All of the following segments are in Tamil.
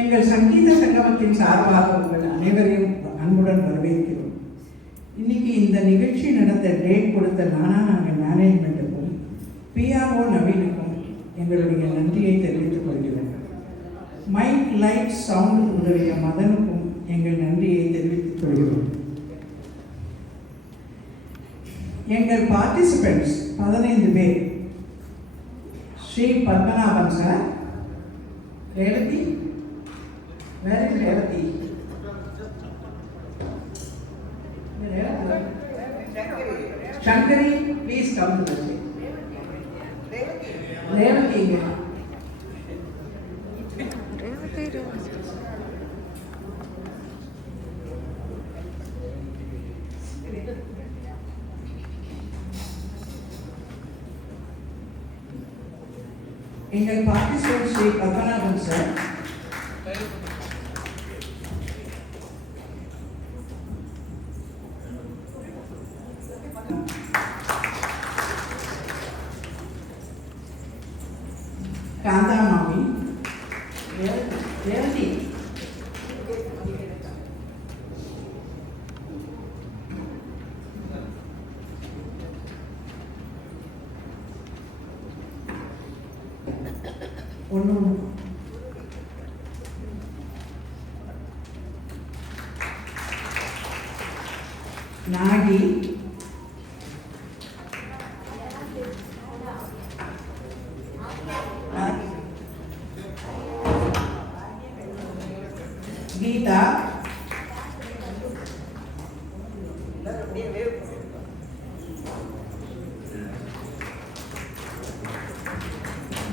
எங்கள் சங்கீத சங்கமத்தின் சார்பாக உங்கள் அனைவரையும் அன்புடன் வரவேற்கிறோம். இன்னைக்கு இந்த நிகழ்ச்சி நடந்த டேட் கொடுத்த நாங்கள் மேனேஜ்மெண்ட்டுக்கும் பிஆர்ஓ நவீனுக்கும் எங்களுடைய நன்றியை தெரிவித்துக் கொள்கிறோம். மைக் லைட் சவுண்ட் உதவிய மதனுக்கும் எங்கள் நன்றியை தெரிவித்துக் கொள்கிறோம். எங்கள் பார்ட்டிசிபெண்ட்ஸ் 15 பேர். ஸ்ரீ பத்மநாபன் சார், ரேவதி, வேற Revathi, Sankari, please come to the stage. Revathi எங்கள் பார்ட்டிசிபெண்ட் ஸ்ரீ பத்மநாபன் சார், காந்தாமாமி, ரேவதி, ஒன்று நாகி, கீதா,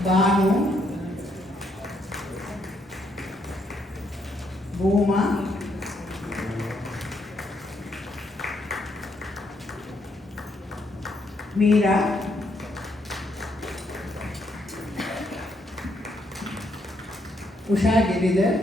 பானு, பூமா, மீரா, உஷா கிரிதர்,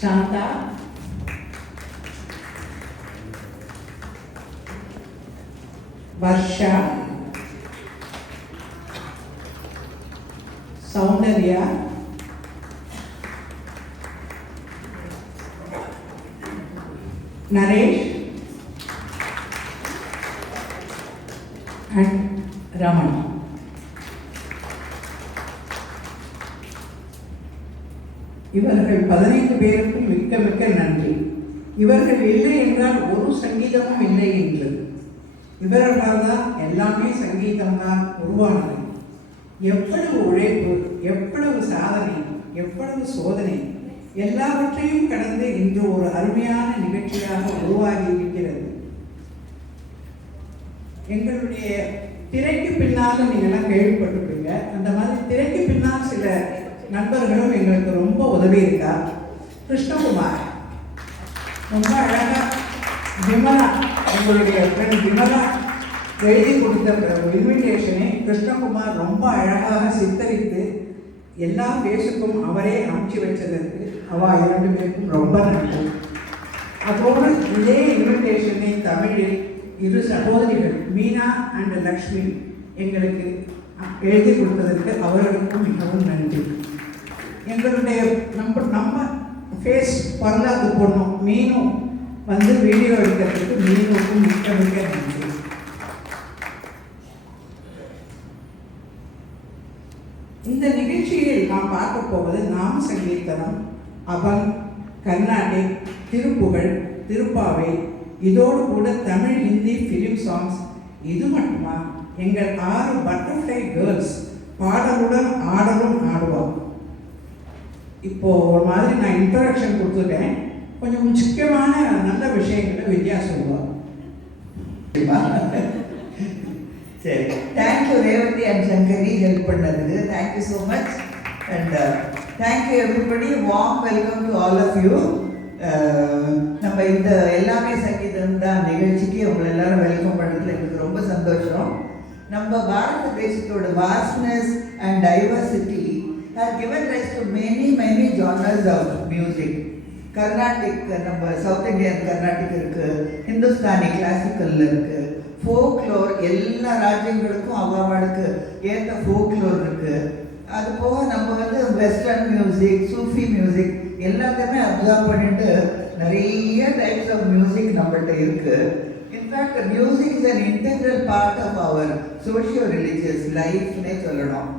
சாந்தா, வர்ஷா, சௌந்தர்யா, நரேஷ் and ரமன். இவர்கள் 15 பேருக்கும் மிக்க மிக்க நன்றி. இவர்கள் இல்லை என்றால் ஒரு சங்கீதமும் இல்லை என்று. இவர்களால் தான் எல்லாமே சங்கீதம் தான் உருவானது. எவ்வளவு உழைப்பு, எவ்வளவு சாதனை, எவ்வளவு சோதனை, எல்லாவற்றையும் கடந்து இன்று ஒரு அருமையான நிகழ்ச்சியாக உருவாகி இருக்கிறது. எங்களுடைய திரைக்கு பின்னால் நீங்கள்லாம் கேள்விப்பட்டிருப்பீங்க. அந்த மாதிரி திரைக்கு பின்னால் சில நண்பர்களும் எங்களுக்கு ரொம்ப உதவி இருக்கா. கிருஷ்ணகுமார் ரொம்ப அழகாக, விமலா, எங்களுடைய ஃப்ரெண்ட் விமலா எழுதி கொடுத்த இன்விடேஷனை கிருஷ்ணகுமார் ரொம்ப அழகாக சித்தரித்து எல்லா பேசுக்கும் அவரே அனுப்பிச்சு வச்சதற்கு அவள் 2 பேருக்கும் ரொம்ப நன்றி. அதோடு இதே இன்விடேஷனை தமிழில் 2 சகோதரிகள் மீனா அண்ட் லக்ஷ்மி எங்களுக்கு எழுதி கொடுத்ததற்கு அவர்களுக்கும் மிகவும் நன்றி. எங்களுடைய நம்ம ஃபேஸ் பரலாத பொண்ணும் மீனும் வந்து வீடியோ எடுக்கிறதுக்கு மீனுக்கும் மிக்க மிக்க நன்றி. இந்த நிகழ்ச்சியில் நாம் பார்க்க போவது நாம சங்கீர்த்தனம், அபங், கர்நாடிக், திருப்புகழ், திருப்பாவை, இதோடு கூட தமிழ், ஹிந்தி ஃபிலிம் சாங்ஸ். இது மட்டுமா, எங்கள் 6 பட்டர்ஃப்ளை கேர்ள்ஸ் பாடலுடன் ஆடலும் ஆடுவோம். இப்போ ஒரு மாதிரி நான் இன்ட்ரடக்ஷன் கொடுத்துட்டேன். கொஞ்சம் முக்கியமான நல்ல விஷயங்களை வித்யா சொல்லுவாள். சரி, thank you Revathi and Sankari help பண்ணதுக்கு. Thank you so much and thank you everybody. Warm welcome to all of you. நம்ம இந்த எல்லாமே சங்கீதம் தான் நிகழ்ச்சிக்கு உங்களை எல்லாரும் வெல்கம் பண்ணுறதுல எனக்கு ரொம்ப சந்தோஷம். நம்ம பாரத தேசத்தோட vastness and diversity has given rise to many genres of music. Carnatic, நம்ம சவுத் இந்தியன் கர்நாடிக் இருக்கு, ஹிந்துஸ்தானி கிளாசிக்கல்ல இருக்கு, ஃபோக்லோர் எல்லா ராஜ்யங்களுக்கும் அவளுக்கு ஏற்ற ஃபோக்லோர் இருக்கு. அது போக நம்ம வந்து வெஸ்டர்ன் மியூசிக், சூஃபி மியூசிக் எல்லாத்தையுமே அப்சர்வ் பண்ணிட்டு நிறைய டைப்ஸ் ஆஃப் மியூசிக் நம்மள்ட்ட இருக்கு. In fact music is an integral part of our socio religious லைஃப்னே சொல்லணும்.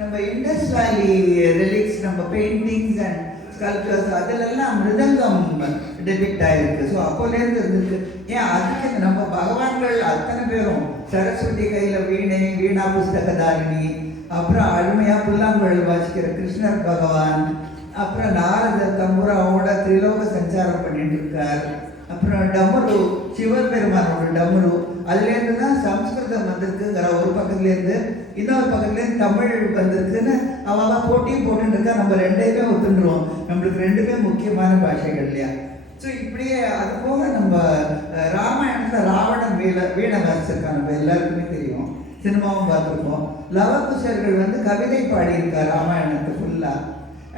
நம்ம இண்டஸ் வேலி ரிலிக்ஸ், நம்ம பெயிண்டிங்ஸ் அண்ட் ஸ்கல்ப்சர்ஸ் அதிலெல்லாம் மிருதங்கம் டெபிக்ட் ஆயிருக்கு. ஸோ அப்போலேருந்து இருந்துருக்கு. ஏன் அதுக்கு நம்ம பகவான்கள் அத்தனை பேரும் சரஸ்வதி கையில் வீணை, வீணா புஸ்தகதாரிணி, அப்புறம் அருமையாக புல்லாங்குழல் வாசிக்கிற கிருஷ்ணர் பகவான், அப்புறம் நாரதர் தம்புராவோட திரிலோக சஞ்சாரம் பண்ணிட்டு இருக்கார். அப்புறம் டமரு, சிவபெருமானோட டமரு, அதுலேருந்து தான் சம்ஸ்கிருதம் வந்திருக்குங்கிற ஒரு பக்கத்துலேருந்து, இன்னொரு பக்கத்துலேருந்து தமிழ் வந்திருக்குன்னு அவெல்லாம் போட்டியும் போட்டுட்டு இருக்கா. நம்ம ரெண்டையுமே ஒத்துண்டுருவோம். நம்மளுக்கு ரெண்டுமே முக்கியமான பாஷைகள் இல்லையா? ஸோ இப்படியே அது போக நம்ம ராமாயணத்தில் ராவணன் வீணை வாசிச்சிருக்காங்க, நம்ம எல்லாருக்குமே தெரியும், சினிமாவும் பார்த்துருக்கோம். லவகுஷர்கள் வந்து கவிதை பாடியிருக்கார் ராமாயணத்தை ஃபுல்லாக.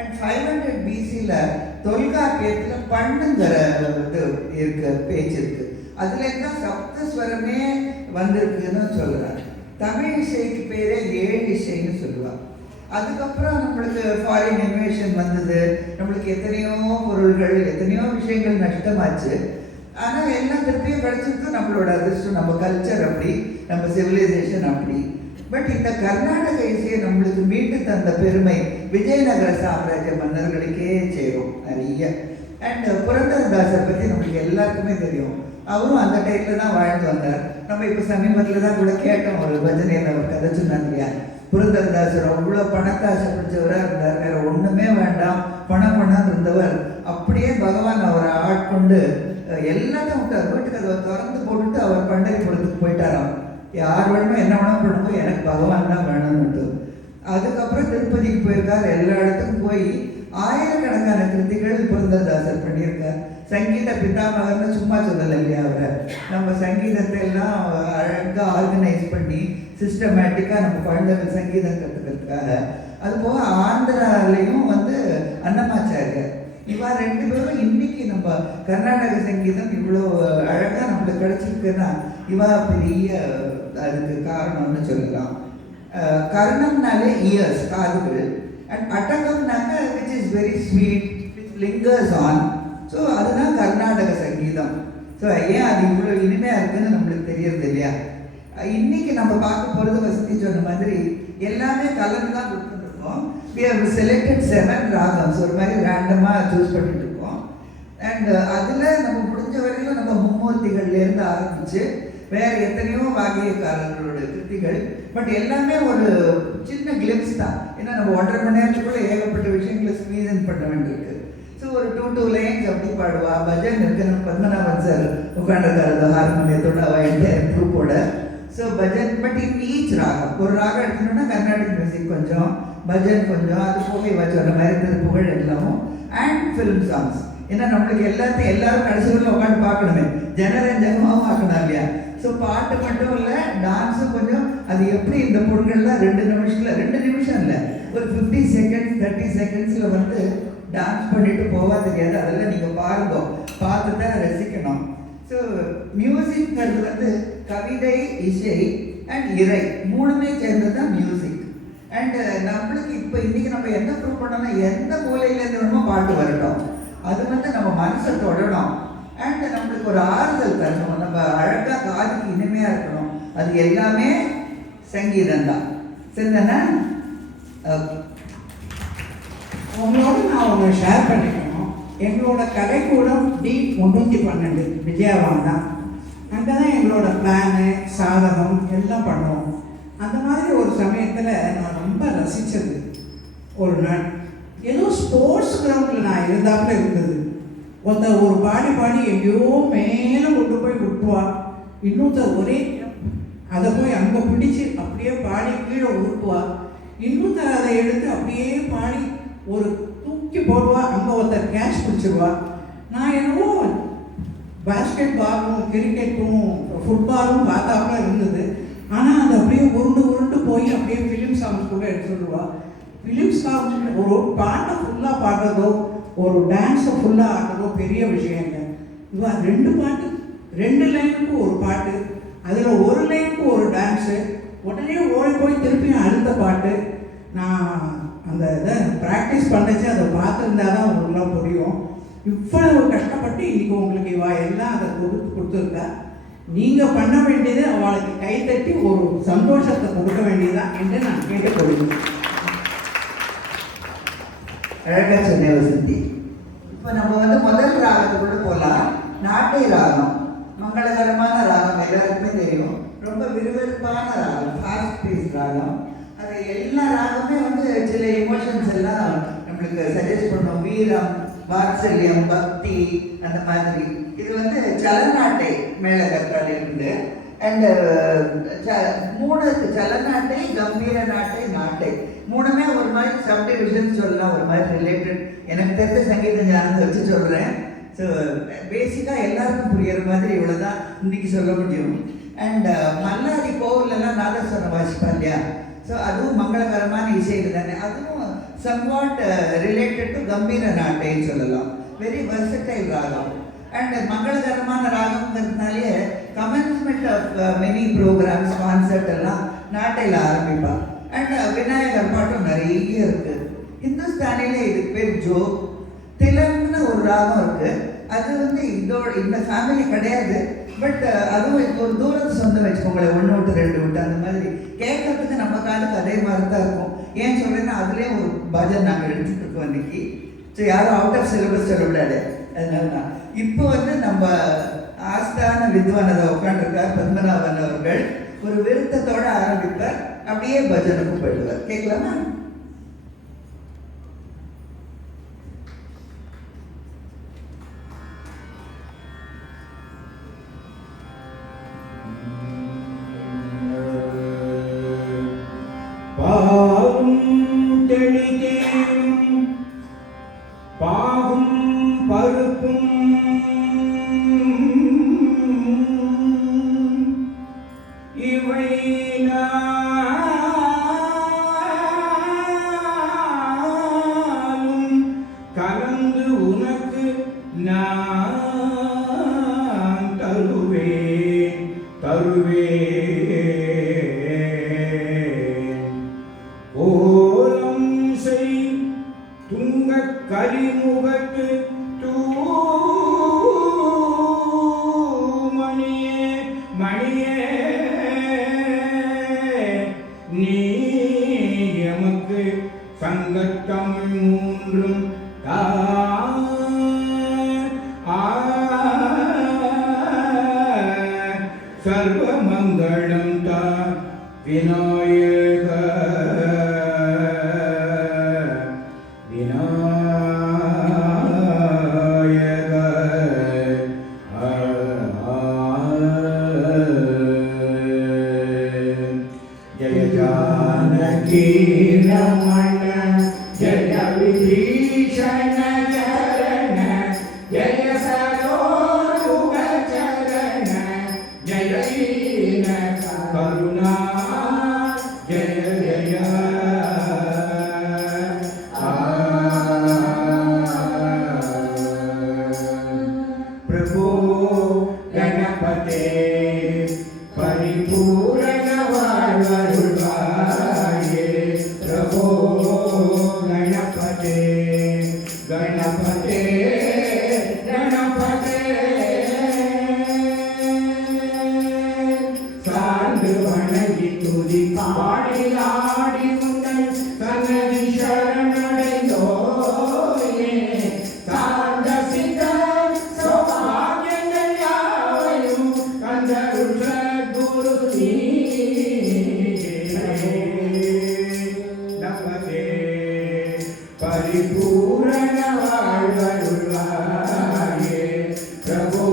அண்ட் 500 BCயில் தொல்காப்பியத்தில் பண்ணுங்கிற இது இருக்கு, பேச்சு இருக்கு. அதுலேருந்து தான் சப்தஸ்வரமே வந்திருக்குன்னு சொல்கிறார். தமிழ் இசைக்கு பேரே 7 இசைன்னு சொல்லுவாள். அதுக்கப்புறம் நம்மளுக்கு ஃபாரின் இன்வேஷன் வந்தது, நம்மளுக்கு எத்தனையோ பொருள்கள், எத்தனையோ விஷயங்கள் நஷ்டமாச்சு. ஆனால் எல்லாம் திருப்பியும் கிடைச்சிருக்கு. நம்மளோட அதிர்ஷ்டம், நம்ம கல்ச்சர் அப்படி, நம்ம சிவிலைசேஷன் அப்படி. பட் இந்த கர்நாடக இசையை நம்மளுக்கு மீட்டு தந்த பெருமை விஜயநகர சாம்ராஜ்ய மன்னர்களுக்கே சேரும் நிறைய. அண்ட் புரந்தரதாசர் பற்றி நம்மளுக்கு எல்லாருக்குமே தெரியும். அவரும் அந்த டைத்தில் தான் வாழ்ந்து வந்தார். நம்ம இப்போ சமீபத்தில் தான் கூட கேட்டோம், ஒரு பஜனையில் அவர் கதை சொன்னாங்க இல்லையா? புரந்தரதாசர் அவ்வளோ பணத்தாசை பிடிச்சவராக இருந்தார், வேற ஒன்றுமே வேண்டாம், பணம் இருந்தவர். அப்படியே பகவான் அவரை ஆட்கொண்டு எல்லாத்தையும் விட்டார். வீட்டுக்கு அதை திறந்து போட்டுட்டு அவர் பண்டரிபுரத்துக்கு போயிட்டாராம். யார் வேணுமோ என்ன வேணும் பண்ணுவோம், எனக்கு பகவான் தான் வேணும்னுட்டு. அதுக்கப்புறம் திருப்பதிக்கு போயிருக்கார். எல்லா இடத்துக்கும் போய் ஆயிரக்கணக்கான கிருதிகள் புரந்தரதாசர் பண்ணியிருக்கார். சங்கீத பிதாமகர்னு சும்மா சொல்லலை இல்லையா அவரை? நம்ம சங்கீதத்தை எல்லாம் அழகாக ஆர்கனைஸ் பண்ணி சிஸ்டமேட்டிக்காக நம்ம குழந்தைகள் சங்கீதம் கற்றுக்கிறதுக்காக. அதுபோக ஆந்திராலையும் வந்து அன்னமாச்சாரியர், இவா 2 பேரும் இன்னைக்கு நம்ம கர்நாடக சங்கீதம் இவ்வளோ அழகாக நம்மளுக்கு கிடைச்சிருக்குன்னா இவா பெரிய அதுக்கு காரணம்னு சொல்லலாம். கர்ணம்னாலே இயர்ஸ், காதுகள். அண்ட் அட்டகம்னாக்க which is very sweet, which lingers on. So அதுதான் கர்நாடக சங்கீதம். ஸோ ஏன் அது இவ்வளோ இனிமையாக இருக்குன்னு நம்மளுக்கு தெரியறது இல்லையா? இன்னைக்கு நம்ம பார்க்க போகிறது வசதி சொன்ன மாதிரி எல்லாமே கலந்து தான் கொடுத்துருக்கோம். we have selected 7 ராகம்ஸ், ஒரு மாதிரி ரேண்டமாக சூஸ் பண்ணிட்டு இருக்கோம். அண்ட் அதில் நம்ம முடிஞ்ச வரையிலும் நம்ம மும்மூர்த்திகள்லேருந்து ஆரம்பித்து வேறு எத்தனையோ வாகியக்காரர்களோட கிருத்திகள். பட் எல்லாமே ஒரு சின்ன கிளிப்ஸ் தான். ஏன்னா நம்ம 1.5 மணி நேரத்துக்குள்ளே ஏகப்பட்ட விஷயங்களை ஸ்க்வீசன் பண்ண வேண்டியிருக்கு. ஸோ ஒரு 2 லைன்ஸ் அப்படி பாடுவா. பஜன் இருக்கு, நம்ம பத்மநாபன் சார் உட்காந்துருக்காரு ஹார்மோனியத்தோட என்டையர் குரூப்போட. So bhajan, but in each ராகம், ஒரு ராகம் எடுக்கணும்னா கர்நாடிக் மியூசிக் கொஞ்சம், பஜன் கொஞ்சம், அது போக வச்சோட மாதிரி திருப்புகழ் எல்லாமும், அண்ட் ஃபிலிம் சாங்ஸ். ஏன்னா நம்மளுக்கு எல்லாரும் கடைசியில் உட்காந்து பார்க்கணுமே, ஜனரஞ்சகமாகவும் ஆக்கணும் இல்லையா? ஸோ பாட்டு மட்டும் இல்லை, டான்ஸும் கொஞ்சம். அது எப்படி இந்த பொருட்கள்லாம் 2 நிமிஷம் இல்லை, ஒரு 50 செகண்ட்ஸ் 30 செகண்ட்ஸில் வந்து டான்ஸ் பண்ணிட்டு போவா தெரியாது. அதெல்லாம் நீங்கள் பாருங்க, பார்த்து தான் ரசிக்கணும். ஸோ மியூசிக்ங்கிறது வந்து கவிதை, இசை அண்ட் இறை 3மே சேர்ந்தது தான் மியூசிக். அண்ட் நம்மளுக்கு இப்போ இன்றைக்கி நம்ம என்ன ப்ரூவ் பண்ணோம்னா, எந்த மூலையிலேருந்து வேணுமோ பாட்டு வரட்டும், அது வந்து நம்ம மனசை தொடணும். அண்ட் நம்மளுக்கு ஒரு ஆறுதல் தரணும், நம்ம அழகாக காதுக்கு இனிமையாக இருக்கணும். அது எல்லாமே சங்கீதம் தான். சரிதானே? உங்களோட நான் ஒன்று ஷேர் பண்ணிக்கணும். எங்களோட கலைக்கூடம் D312 விஜயவாடா தான். அங்கே தான் எங்களோட பிளானு, சாதனம் எல்லாம் பண்ணுவோம். அந்த மாதிரி ஒரு சமயத்தில் நான் ரொம்ப ரசித்தது ஒரு நாள், ஏதோ ஸ்போர்ட்ஸ் கிரவுண்டில் நான் இருந்தாப்புல இருந்தது. ஒருத்தர் ஒரு பாடி எங்கேயோ மேலே கொண்டு போய் விட்டுவா, இன்னொருத்தர் ஒரே அதை போய் அங்கே பிடிச்சி அப்படியே பாடி கீழே உருட்டுவா, இன்னொருத்தர் அதை எடுத்து அப்படியே பாடி ஒரு தூக்கி போடுவா, அங்கே ஒருத்தர் கேட்ச் பிடிச்சிருவா. நான் என்னவோ பேஸ்கெட் பாலும் கிரிக்கெட்டும் ஃபுட்பாலும் பார்த்தாப்புல இருந்தது. ஆனால் அது அப்படியே உருண்டு போய் அப்படியே ஃபிலிம் சாங்ஸ் கூட எடுத்து சொல்லுவா. ஃபிலிம் சாங்ஸ் ஒரு பாட்டை ஃபுல்லாக பாடுறதோ ஒரு டான்ஸை ஃபுல்லாக ஆடுறதோ பெரிய விஷயம் இல்லை. இவா 2 பாட்டு, 2 லைனுக்கு ஒரு பாட்டு, அதில் ஒரு லைனுக்கு ஒரு டான்ஸு, உடனே ஓடி போய் திருப்பியும் அடுத்த பாட்டு. நான் அந்த இதை ப்ராக்டிஸ் பண்ணிச்சு, அதை பார்த்துருந்தா தான் உங்களுக்குலாம் புரியும். இவ்வளவு கஷ்டப்பட்டு இன்றைக்கி உங்களுக்கு இவா எல்லாம் அதை கொடுத்துருக்கா. நீங்கள் பண்ண வேண்டியது அவளுக்கு கைத்தட்டி ஒரு சந்தோஷத்தை கொடுக்க வேண்டியதான் என்று நான் கேட்டுக்கொள்கிறேன். அழகா சொன்ன வசந்தி. இப்போ நம்ம வந்து முதல் ராகத்துக்குள்ள போகலாம். நாட்டை ராகம் மங்களகரமான ராகம், எல்லாருக்குமே தெரியும். ரொம்ப விறுவிறுப்பான ராகம், ஃபாஸ்ட் பேஸ் ராகம். அது எல்லா ராகமே வந்து சில எமோஷன்ஸ் எல்லாம் நம்மளுக்கு சஜஸ்ட் பண்ணும். வீரம், வாத்சல்யம், பக்தி, அந்த மாதிரி. இது வந்து சலநாட்டை மேளகர்த்தால் இருந்து அண்ட் 3 சலநாட்டை, கம்பீர நாட்டை, நாட்டை 3மே ஒரு மாதிரி சப்டிவிஷன் சொல்லலாம், ஒரு மாதிரி ரிலேட்டட். எனக்கு தெரிஞ்ச சங்கீத ஞானத்தை வச்சு சொல்கிறேன். ஸோ பேசிக்காக எல்லாருக்கும் புரிகிற மாதிரி இவ்வளோதான் இன்னைக்கு சொல்ல முடியும். அண்ட் மல்லாதி கோவிலெல்லாம் நாதஸ்வரம் வாசிப்பா இல்லையா? ஸோ அதுவும் மங்களகரமான இசைகள் தானே. அதுவும் சம்வாட் ரிலேட்டட் டு கம்பீர நாட்டைன்னு சொல்லலாம். வெரி வெர்சடைல் ராகம். அண்ட் மங்களகரமான ராகம்ங்கிறதுனாலே commencement of many programs, concert எல்லாம் நாட்டையில் ஆரம்பிப்பாள். அண்ட் விநாயகர் பாட்டும் நிறைய இருக்குது. ஹிந்துஸ்தானியில் இதுக்கு பேர் ஜோ. திலம்னு ஒரு ராகம் இருக்குது. அது வந்து இந்த ஃபேமிலி கிடையாது. பட் அதுவும் ஒரு தூரத்து சொந்தம் வச்சுக்கோங்களேன். 1 விட்டு 2 விட்டு அந்த மாதிரி கேட்கறதுக்கு நம்ம காலுக்கு அதே மாதிரி தான் இருக்கும். ஏன் சொல்கிறேன்னா அதுலேயே ஒரு பஜன் நாங்கள் எடுத்துகிட்டு இருக்கோம் இன்னைக்கு. ஸோ யாரும் அவுட் ஆஃப் சிலபஸ் சொல்ல விடாது. அதனால தான் இப்போ வந்து நம்ம ஆஸ்தான வித்வான் அதை உட்காந்துருக்கார் பத்மநாபன் அவர்கள் ஒரு விருத்தத்தோடு ஆரம்பிப்பார். அப்படியே பஜனுக்கும் போயிடுவார். கேட்கலாமா? பாகும் தெளிதேனும் பாகும் பருப்பும் இவை நாளும் கலந்து உனக்கு நான் தருவேன் ஓலம் செய் துங்க கரிமுகத்து தூமணியே மணியே நீ எமக்கு சங்கத்தமிழ் 3 சர்வமங்களம் தா விநாயக जय जानकी रमण जय विभीषण चरण जय सरोरुग चरण जय दीन करुणा जय जय प्रभो गणपते परिपूर्ण वाळवरुळाये प्रभो गणपते गणपते गणपते சார்ந்து வணங்கி துதி பாடிலாடி உங்கள் சன்னதி சரணடைந்தோயே சார்ந்த சித்த சௌபாகியங்கள் யாவையும் கந்தருள் சத்குரு நமதே பரிபூரண வாழ்வருளாயே பிரபோ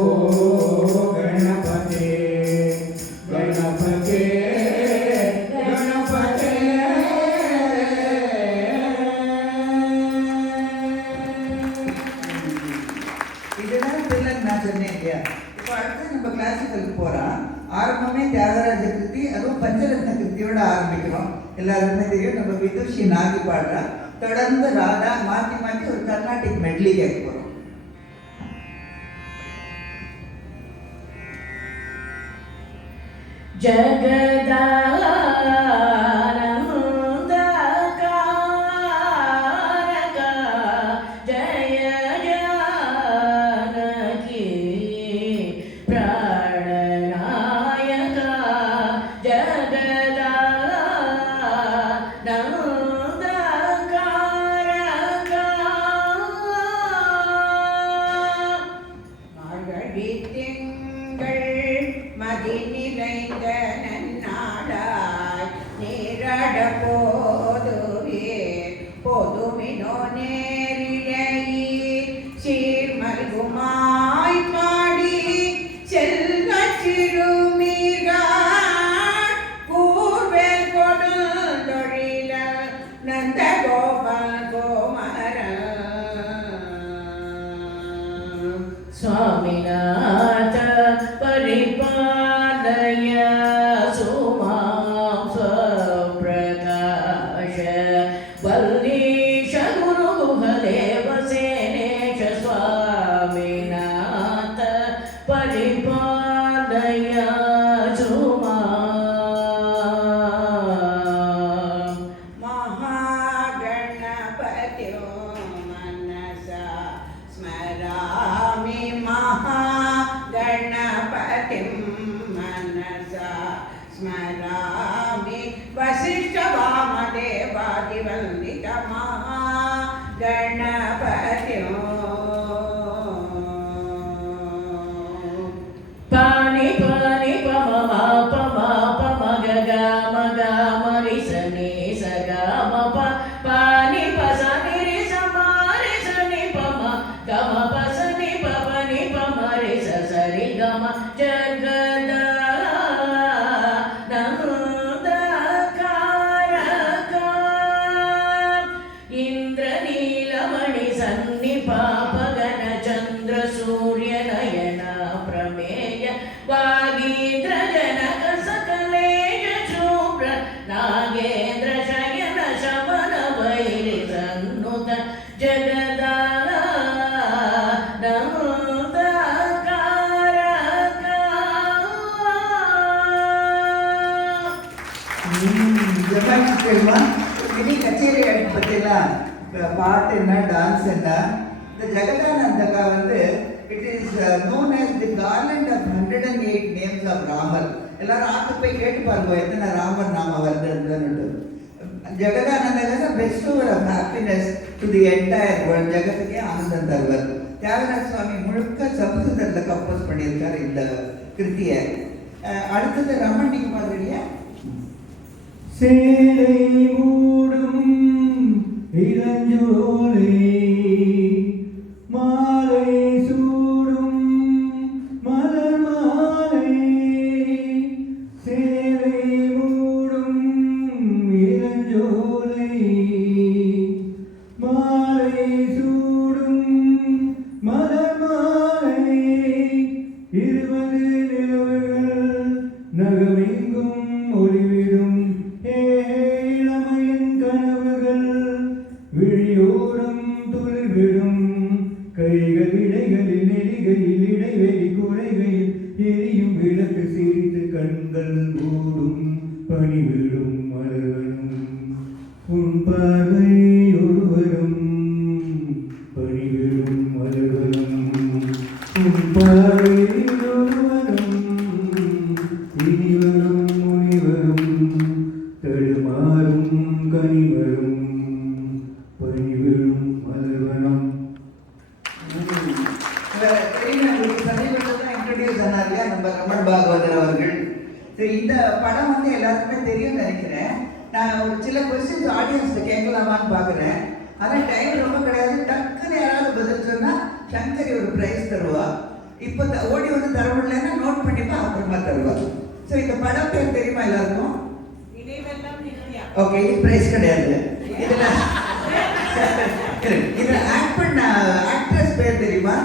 கணபதே गणपते गणपते இதெல்லாம் பிள்ளைங்க நான் சொன்னேன் இல்லையா? இப்போ அடுத்து நம்ம கிளாசிக்கலுக்கு போகிறோம். ஆரம்பமே தியாகராஜ கிருதி, அதுவும் பஞ்சரத்ன கிருத்தியோட ஆரம்பிக்கிறோம். எல்லாருக்குமே தெரியும். நம்ம விதுஷி நாகி பாடுறா. தொடர்ந்து ராதா மாற்றி மாற்றி ஒரு கர்நாடிக் மெட்லி கேட்க போகிறோம். स्वामिनाथ परिपालय सुमां स्वप्रकाश वल्लीश गुरुगुहदेव सेनेश स्वामिनाथ परिपालय सुमां महागणपत्यो मनसा स्मरामि महागणपतिं मनसा स्मरामि वसिष्ठवामदेवादिवन्दित महागणपत्यो पानि पानि पममा पमा पमगगा मगा मरिसनि सगामप पानि पसनि रि समारि सनि पम गम पसनि पवनि पमरि ससरि गम जगदा नन्दकारका इन्द्रनीलमणि सन्निपापगण चन्द्र सूर्य नयना प्रमेय वागीन्द्र जनक सकलेश शुभ्र नागेन्द्र शयन शमन वैरि सन्नुत जगदान மினி கச்சேரி பற்றிலாம் பாட்டு என்ன டான்ஸ் என்ன. இந்த ஜெகதானந்தகா வந்து it is known as the garland of 108 names of Ramar. எல்லாரும் ஆத்து போய் கேட்டு பாருங்க எத்தனை ராமர் நாம வருதுன்னு. Jagadanandaka bestower of happiness to the entire world. ஜெகத்துக்கே ஆனந்தம் தருவர். தியாகராஜ சுவாமி முழுக்க சம்ஸ்கிருதத்தில் கம்போஸ் பண்ணியிருக்காரு இந்த கிருத்தியை. அடுத்தது ரமணி குமார் இல்லையா? சேலை மூடும் இளஞ்சோலை மாலை சூடும் மலர் மாலை. சேலை மூடும் இளஞ்சோலை மாலை சூடும் மலர் மாலை. 20 நிலவுகள் நகமெங்கும் ஒளிவிடும் இளமையின் கனவுகள் விழியோரம் துளிர்விடும். கைகள் இடைகளில் நெறிகையில் இடைவெளி குறைகையில் எரியும் விளக்கு சிரித்து கண்கள் மூடும் பணிவிடும் மலர்களும். உன் பார்வை ஒருவரும் பணிவிடும் மலர்களும். உன் பார்வை ஒருவரும் இனிவரும் முனிவரும் தடுமாறும் கனிவரும் பணிவிடும் மலர்வனம். இன்ட்ரோடியூஸ் ஆனார் இல்லையா நம்ம ரமண் பாகவதர் அவர்கள். சரி, இந்த படம் வந்து எல்லாருக்குமே தெரியும் நினைக்கிறேன். நான் ஒரு சில கொஸ்டின்ஸ் ஆடியன்ஸ்ல கேட்கலாமான்னு பார்க்குறேன். ஆனால் டைம் ரொம்ப கிடையாது. டக்குன்னு யாராவது பதில் சொன்னால் சங்கரி ஒரு ப்ரைஸ் தருவா. இப்போ ஓடி வந்து தர முடியலன்னா நோட் பண்ணிப்பா, அப்புறமா தருவா. ஸோ இந்த படம் பேர் தெரியுமா எல்லாருக்கும்? ஓகே, இது ப்ரைஸ் கிடையாது. இதுல ஆக்ட் பண்ண ஆக்ட்ரஸ் பேர் தெரியுமா?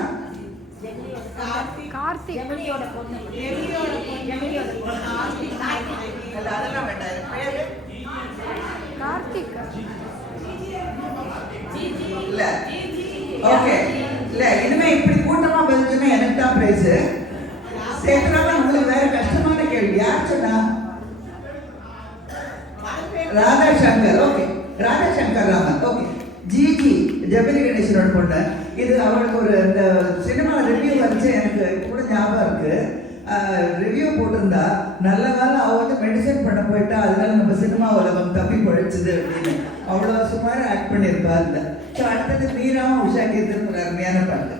கார்த்திக். அதெல்லாம் வேண்டாம். பேரு கார்த்திக். கேள்வி யார் சொன்னா? ராதா சங்கர். ஓகே, ராதா சங்கர் ராமன். ஓகே, ஜிஜி ஜெமினி கணேசனோட பொண்ணு. இது அவளுக்கு ஒரு இந்த சினிமா ரிவ்யூ வச்சு எனக்கு கூட ஞாபகம் இருக்கு. ரிவ்யூ போட்டிருந்தா நல்ல காலம் அவள் வந்து மெடிசன் பண்ண போயிட்டா, அதனால நம்ம சினிமா உலகம் தப்பி பழிச்சுது அப்படின்னு அவ்வளோ சுமார் ஆக்ட் பண்ணியிருப்பா இல்லை. ஸோ அடுத்தது மீராவும் உஷா கீர்த்தன் ஒரு அருமையான பாட்டு.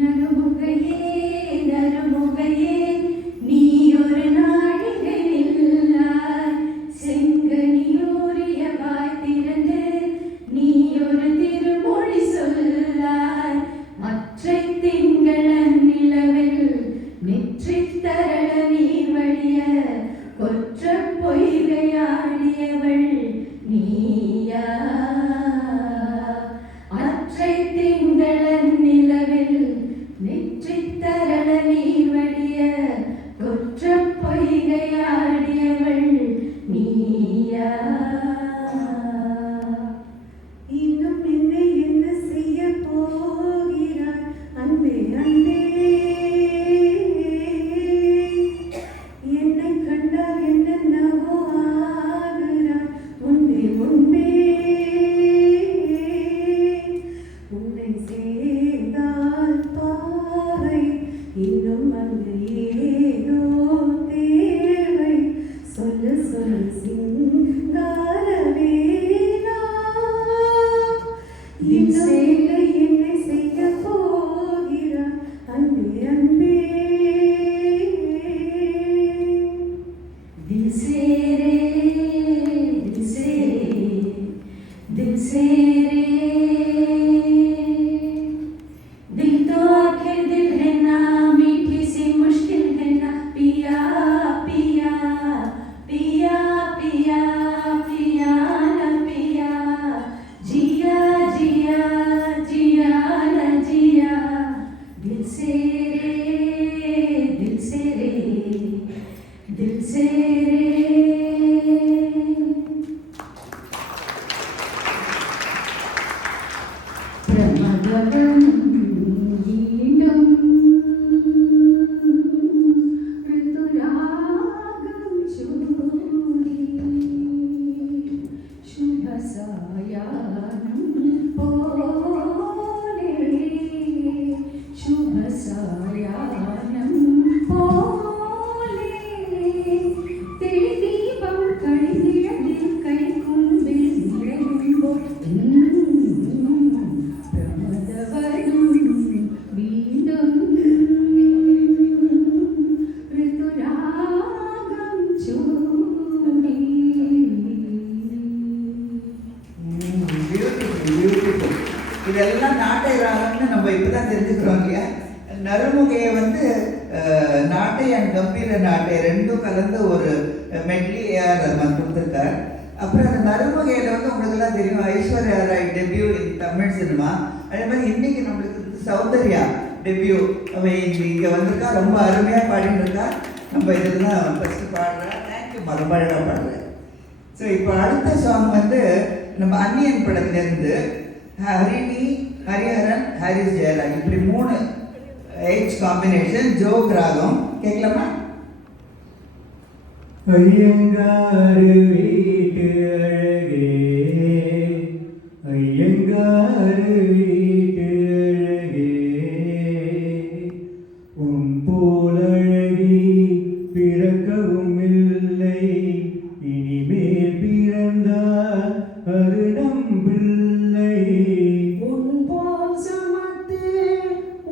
நறுமுகையே நறுமுகையே நீ ஒரு நாழிகையில்லாய், செங்கனியூரிய வாய் திறந்து நீ ஒரு திருமொழி சொல்லாய். மற்றை திங்களன் நிலவில் நெற்றித் தரள நீர் வழிய கொற்ற பொய்கையாடியவள் நீயா. அற்றை திங்களன் நிலவில் நெற்றித் தரள நீர் வழிய கொற்ற பொய்கையாடியவள் நீயா. இன்னும் என்னை என்ன செய்ய போகிறாய் அன்பே அன்பே, என்னை கண்டால் என்னென்னவோ ஆகிறாய் உன்பே உன்பே. உன்னை சேர்ந்தால் பாவை இன்னும் அங்கு ஏதோ தேவை. சொல்லு சொல்லு சிங்காரவேலா, இன்னும் என்னை செய்ய போகிறாய் அன்பே அன்பே. दिल से रे दिल से दिल से रे, दिल तो आखिर दिल है ना, मीठी सी मुश्किल है ना, पिया पिया पिया पिया पिया ना पिया, जिया जिया जिया ना जिया. दिल से रे दिल से रे दिल से रे. பிரமதம் ஈனம் ऋतुरागं चूडी, शुभ सायाह्नं पोले, शुभ सायाह्नं पोले. तेदीपं कळिनिळिल कैकुम्बिल निळयुम्बो பிரமதவரும் வீண்டும் ऋतुरागं चूडी. பியூட்டிஃபுல். இதெல்லாம் நாட்டை ராகம்னு நம்ம இப்பதான் தெரிஞ்சுக்கிறோம் இல்லையா? நறுமுகையை வந்து நாட்டை அண்ட் கம்பீர நாட்டை ரெண்டும் கலந்து ஒரு மெட்லி ஏஆர் ரஹ்மான் கொடுத்துருக்கார். அப்புறம் அந்த நறுமுகையில் வந்து உங்களுக்கு எல்லாம் தெரியும் Aishwarya Rai debut in Tamil cinema. அதே மாதிரி இன்னைக்கு நம்மளுக்கு சௌந்தர்யா டெபியூ. அவன் இங்கே வந்திருக்கா, ரொம்ப அருமையாக பாடிட்டு இருக்கா. நம்ம இதில் தான் ஃபஸ்ட்டு பாடுறேன். தேங்க்யூ, ரொம்ப அழகாக பாடுறேன். ஸோ இப்போ அடுத்த சாங் வந்து நம்ம அன்னியன் படத்துலேருந்து ஹரிணி ஹரிஹரன் ஹாரிஸ் ஜெயராஜ் இப்படி 3 ஏஜ் காம்பினேஷன் ஜோக் ராகம். கேட்கலாமா? ஐயங்காரு வீட்டு அழகே, ஐயங்காரு வீட்டு அழகே, உன் போல் அழகி பிறக்கவும் இல்லை, இனிமேல் பிறந்தால் அது நம் பிள்ளை. உன் போல் சமத்து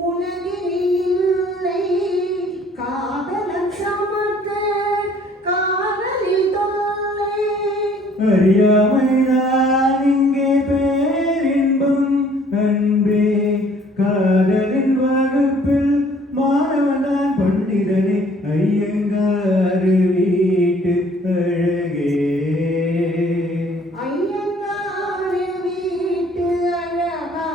உலகில் இல்லை, காதலன் சமத்து காதலில் தொல்லை. அறியாமைதான் இங்கே பேரின்பம் அன்பே, காதலின் வகுப்பில் மாணவன்தான் பண்டிதனே, ஐயங்காரு வீட்டு அழகே. ஐயங்காரு வீட்டு அழகா.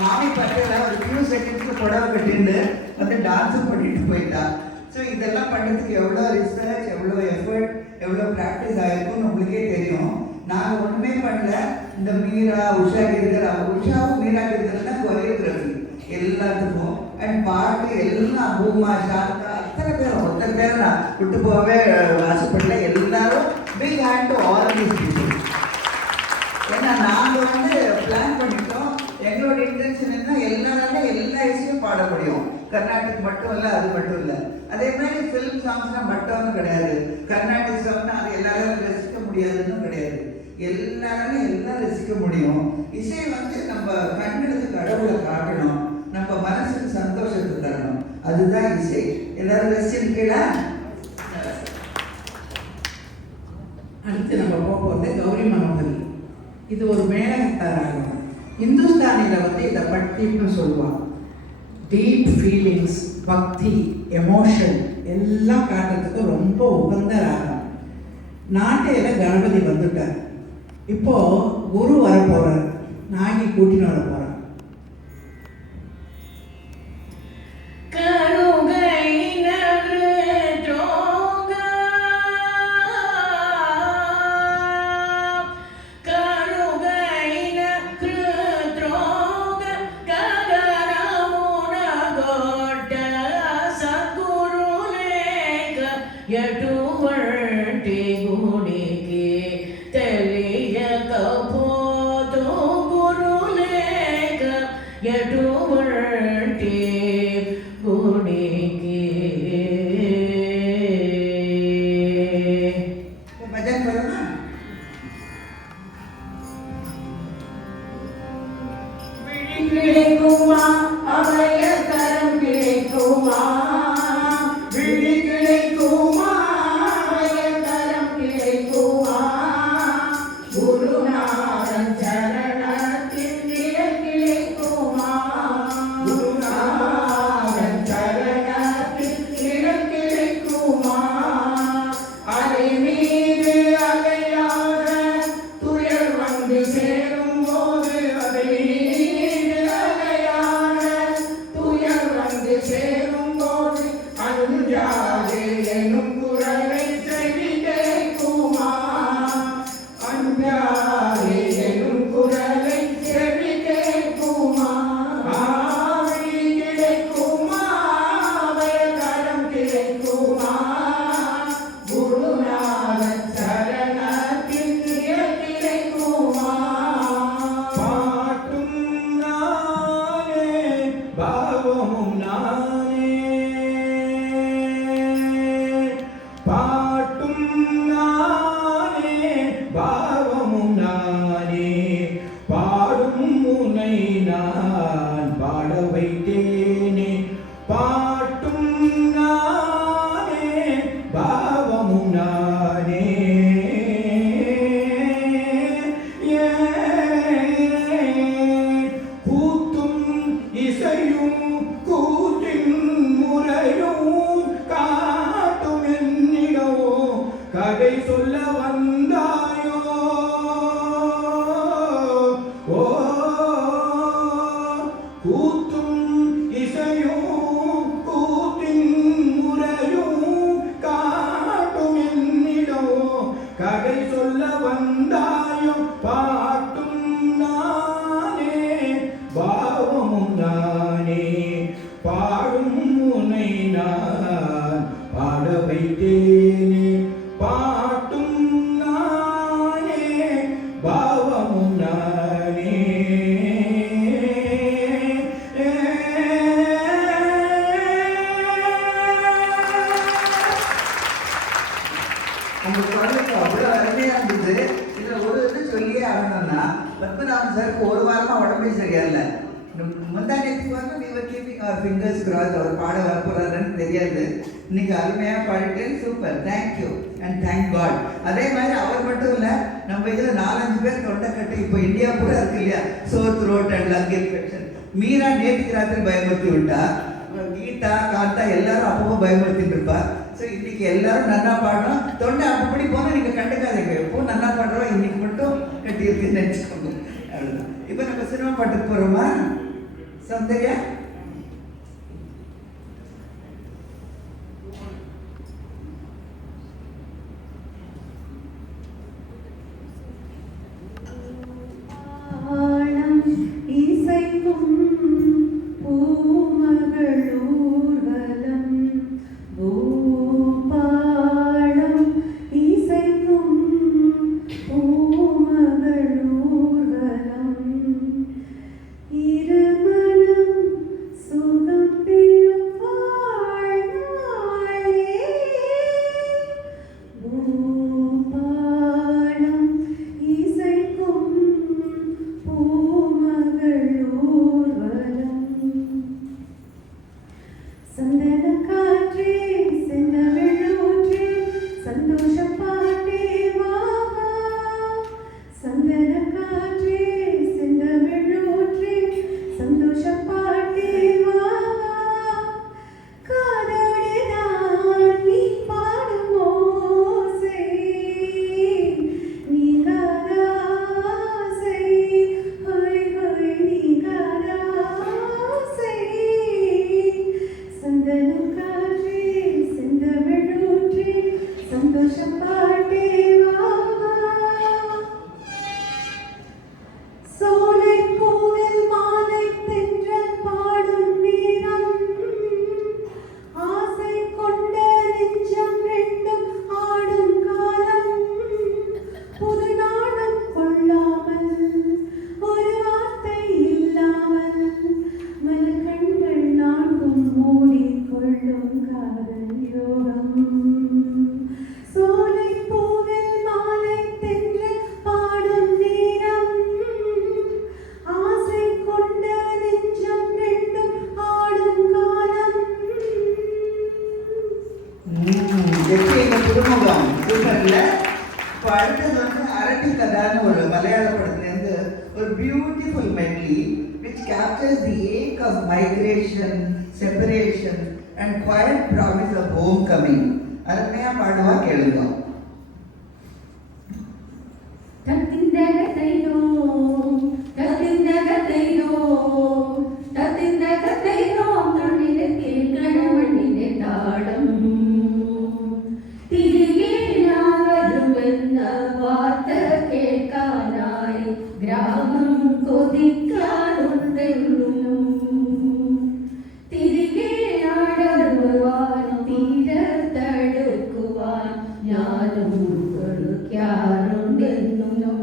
மாமி பார்த்தா ஒரு ஃபியூ செகண்ட்ஸ்க்கு புடவை கட்டிட்டு வந்து டான்ஸும் பண்ணிட்டு போயிட்டா. ஸோ இதெல்லாம் பண்ணுறதுக்கு எவ்வளோ ரிசர்ச், எவ்வளோ எஃபர்ட், எவ்வளோ ப்ராக்டிஸ் ஆகிருக்கும்னு நம்மளுக்கே தெரியும். நாங்கள் ஒன்றுமே பண்ணல. இந்த மீரா உஷா கீர்த்தர், உஷாவும் மீரா கீர்த்தர் தான் கொரியோகிராஃபி. எல்லாத்துக்கும். அண்ட் பாட்டு எல்லாம் பூமா சாந்தா அத்தனை பேரும் ஒத்தனை பேர் நான் விட்டு போகவே ஆசைப்படல. எல்லாரும் big hand to all these people. ஏன்னா நாங்கள் வந்து பிளான் பண்ணிட்டோம். எங்களோட இன்டென்ஷன் என்ன, எல்லாராலும் எல்லா இசையும் பாட முடியும். கர்நாடிக் மட்டும் இல்லை, அது மட்டும் இல்லை. அதே மாதிரி ஃபிலிம் சாங்ஸ்னா மட்டும்னு கிடையாது. கர்நாடிக் சாங்னா அது எல்லாரும் ரசிக்க முடியாதுன்னு கிடையாது. எல்லாராலும் எல்லாம் ரசிக்க முடியும். இசை வந்து நம்ம கண்களுக்கு கடவுளை காட்டணும், நம்ம மனசுக்கு சந்தோஷத்தை தரணும். அதுதான் இசை. எல்லாரும் ரசிச்சிருக்கீங்களா? அடுத்து நம்ம போகிறது கௌரி மனோகரி. இது ஒரு மேளகத்தாராகும். இந்துஸ்தானியில் வந்து இதை பட்டின்னு சொல்லுவாங்க. டீப் ஃபீலிங்ஸ், பக்தி, எமோஷன் எல்லாம் காட்டுறதுக்கு ரொம்ப உகந்த ராகம். நாட்டையில் கணபதி வந்துட்டார். இப்போ குரு வர போகிறார், நாகி கூட்டின்னு வர போகிறார். ఎటువంటి గుడికి తెలియకపోతూ గురులేక ఎటువంటి గుడికి. భజన పడమా? கிடைக்குமா அபயகரம் கிடைக்குமா, விழி கிடைக்குமா அபயகரம் கிடைக்குமா, குருநாதன் சரணத்தின் நிழல் கிடைக்குமா, குருநாதன் சரணத்தின் நிழல் கிடைக்குமா, அலை மீது அலையாக துயர் வந்து சேரும் போது, அதை மீது அலையாக துயர் வந்து சேரும் போது, அஞ்சாதே எனும் குரலை செவி கேட்குமா, அஞ்சாதே எனும் குரலை செவி கேட்குமா, ஆவி கிடைக்குமா அபயகரம் கிடைக்குமா, குருநாதன் சரணத்தின் நிழல் கிடைக்குமா. பாட்டும் நானே பாவமும் நானே, பாட்டும் நானே பாவமும் நானே, பாடும் உனை நான் பாட வைத்தேனே, பாட்டும் நானே பாவமும் நானே. கூத்தும் இசையும் கூற்றின் முறையும் காட்டும் என்னிடோ, கதை சொல்ல வந்தாயோ. ஓ கூத்தும் இசையும் கூற்றின் முறையும் காட்டும் என்னிடோ, கதை சொல்ல வந்தாயோ. பாட்டும் நானே பாவமும் நானே, பாடும் உனை நான் பாட வைத்தேனே, பாட்டும் நானே பாவமும் நானே. அந்த குரலுக்கு அவ்வளோ அருமையா இருந்தது. இதில் ஒரு இது சொல்லியே ஆகணும்னா, பத்மநாபன் சாருக்கு ஒரு வாரமாக உடம்பே சரியில்லை. முந்தானத்துக்கு வந்து we were keeping our fingers crossed. அவர் பாட வரப்போறாருன்னு தெரியாது. இன்னைக்கு அருமையாக பாடிட்டேன். Super, thank you and thank God. அதே மாதிரி அவர் மட்டும் இல்லை, நம்ம இதில் 4-5 பேர் தொண்டைக்கட்டு இப்போ இந்தியா பூரா இருக்கு இல்லையா, sore throat and lung infection. Meera நேற்றுக்கு ராத்திரி பயமுறுத்தி விட்டா, கீதா காந்தா எல்லாரும் அப்பப்போ பயமுறுத்திட்டு இருப்பா. ஸோ இன்னைக்கு எல்லாரும் நல்லா பாடணும். தொண்டை அப்படி போனால் நீங்கள் கண்டுக்காதீங்க. எப்போ நல்லா பாடுறோம், இன்னைக்கு மட்டும் கட்டி இருக்குன்னு நினச்சிக்கோங்க. அவ்வளோதான். இப்போ நம்ம சினிமா பாட்டுக்கு போகிறோமா? சௌந்தர்யா இசைக்கும் பூ சந்தோஷம் பாட்டே வா காதோடுதான் நீ பாடும் ஓசை நீங்காத ஆசை ஹொய் ஹொய் நீங்காத ஆசை சந்தனம் காற்றே செந்தமிழூற்றே சந்தோஷம் பாட்டே வா சோலை பூவில் மாலை தென்றல் பாடும் நேரம் ஆசை கொண்ட நெஞ்சம் ரெண்டும் ஆடும் காலம் புது நாடம் கொள்ளாமல் ஒரு வார்த்தை இல்லாமல் மலர் கண்கள் நான்கும் மூடிக்கொள்ளும் காதல் யோகம் சோலை பூவில் மாலை தென்றல் பாடும் நேரம் ஆசை கொண்ட நெஞ்சம் ரெண்டும் ஆடும் காலம் எப்படி எங்க குடும்பம் சூப்பர்ல. இப்போ அடுத்தது வந்து அரட்டி கதான்னு ஒரு மலையாள படத்துலேருந்து ஒரு beautiful medley which captures the ache of migration, separation and quiet promise of homecoming. அருமையா பாடுவா கேளுங்க. தத்திந்தகத்தையோ தத்திந்தகத்தையோ தத்திந்தகத்தையோ கண்ணிலே கணவனிலே தாளம் திரிகே நாவருவென்ன வார்த்தை கேட்கானாய் கிராமம் கொதிக்காருண்டென்னும் തിരികെ ആടരുവാൻ തീര തടുക്കുവാൻ ഞാനും കൊടുക്കാറുണ്ടെന്നും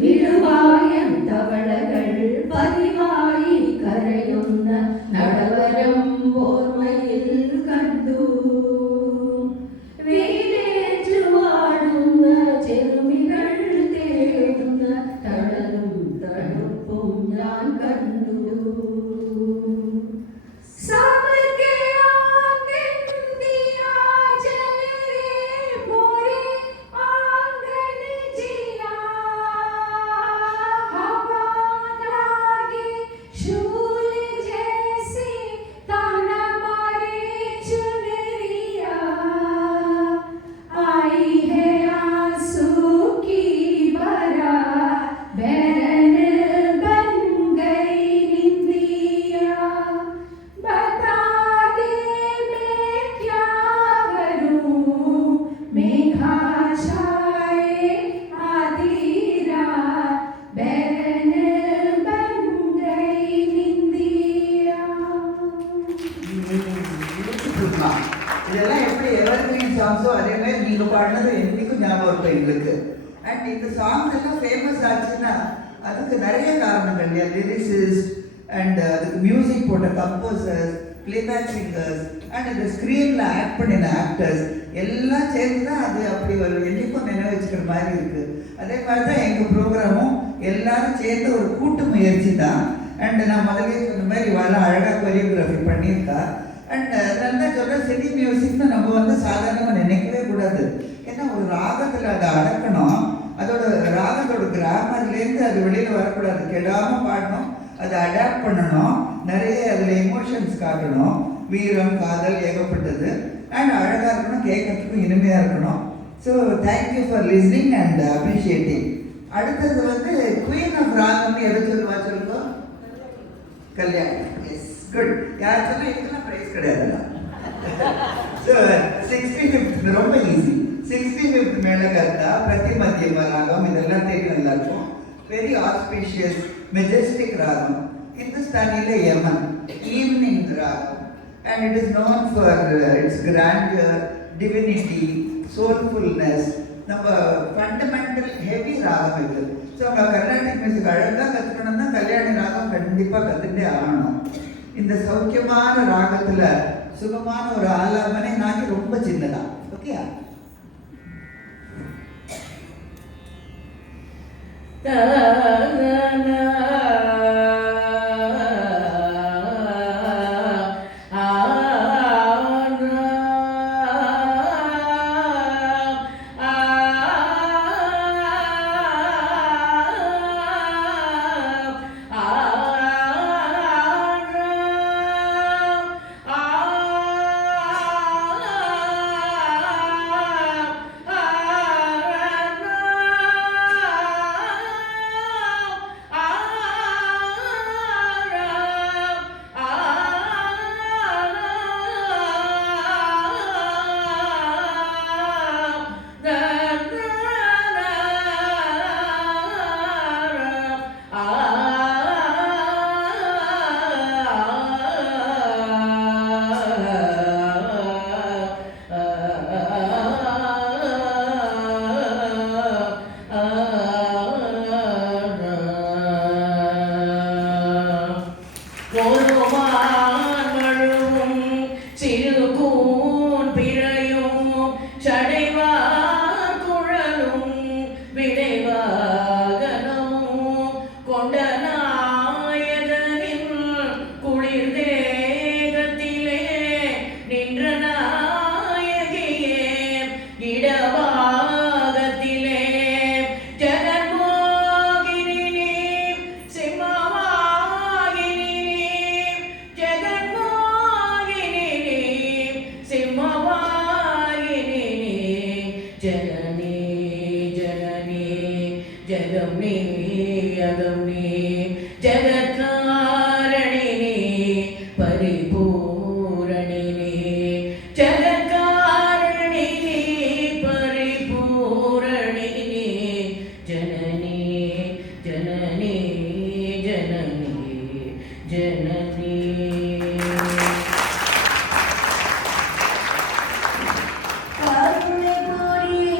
വിടുവായം തവളകൾ പതിവായി കരയുന്ന നടവരം ഓർമ്മയിൽ കണ്ടു വെയിലേറ്റുവാടുന്ന ചെറുമികൾ തേടുന്ന തണലും തണുപ്പും ഞാൻ കണ്ടു सब के आंगन दिया जल रे मोरे आंगन जिया हवा लागे शूल जैसे ताना मारे चुनरिया आई है आंसू की बरा बैरन बन गई निंदिया बता दे मैं क्या करूं मेघा छाए आधी रात बैरन बन गई निंदिया Beautiful-மா. இதெல்லாம் எப்படி எவர்கிரீன் சாங்ஸோ அதே மாதிரி நீங்க பாடினது என்னைக்கும் ஞாபகம் இருக்கும் எங்களுக்கு. அண்ட் இந்த சாங்ஸ் எல்லாம் ஃபேமஸ் ஆச்சுன்னா அதுக்கு நிறைய காரணங்கள் இல்லையா, லிரிசிஸ்ட் அண்ட் அதுக்கு மியூசிக் போட்ட கம்போசர்ஸ், பிளேபேக் சிங்கர்ஸ் அண்ட் இந்த ஸ்க்ரீனில் ஆக்ட் பண்ணின ஆக்டர்ஸ் எல்லாம் சேர்ந்து தான் அது அப்படி ஒரு என்னைக்கும் நினைவு வச்சுக்கிற மாதிரி இருக்கு. அதே மாதிரி தான் எங்கள் ப்ரோக்ராமும் எல்லாரும் சேர்ந்து ஒரு கூட்டு முயற்சி தான். அண்ட் நான் முதலே சொன்ன மாதிரி இவாள அழகாக கொரியோகிராஃபி பண்ணியிருக்கா. அண்ட் அதனால தான் சொல்கிறேன், சிட்டி மியூசிக்னு நம்ம வந்து சாதாரணமாக நினைக்கவே கூடாது. ஏன்னா ஒரு ராகத்தில் அதை அடக்கணும், அதோட ராகத்தோட கிராமர்லேருந்து அது வெளியில் வரக்கூடாது, கெடாமல் பாடணும், அதை அடாப்ட் பண்ணணும், நிறைய அதில் எமோஷன்ஸ் காட்டணும், வீரம் காதல் ஏகப்பட்டது. அண்ட் அழகாக இருக்கணும், கேட்கறதுக்கும் இனிமையாக இருக்கணும். So thank you for listening and appreciating. அடுத்தது வந்து குவீன் ஆஃப் ராகம்னு எதை சொல்லுவா சொல்லுங்க? கல்யாணி. Yes, good. யார் சொன்னா இதுக்கெல்லாம் ப்ரைஸ் கிடையாதுல்ல. ஸோ 65th ரொம்ப ஈஸி. 65th மேலகர்த்தா பிரதிமத்தியம ராகம், இதெல்லாம் தெரியும் எல்லாருக்கும். வெரி ஆஸ்பீஷியஸ் மெஜஸ்டிக் ராகம். ஹிந்துஸ்தானியில யமன் ஈவினிங் ராகம். And it is known for its grandeur, divinity, soulfulness. நம்ம ஃபண்டமெண்டல் ஹெவி ராகம் இது. ஸோ நம்ம கர்நாடிக் மியூசிக் அழகாக கற்றுக்கணும்னா கல்யாணி ராகம் கண்டிப்பாக கற்றுட்டே ஆகணும். இந்த சௌக்கியமான ராகத்தில் சுகமான ஒரு ஆலாபனை நாக்கி ரொம்ப சின்னதா. ஓகே, ஜனனி கருணை புரியாதிருப்ப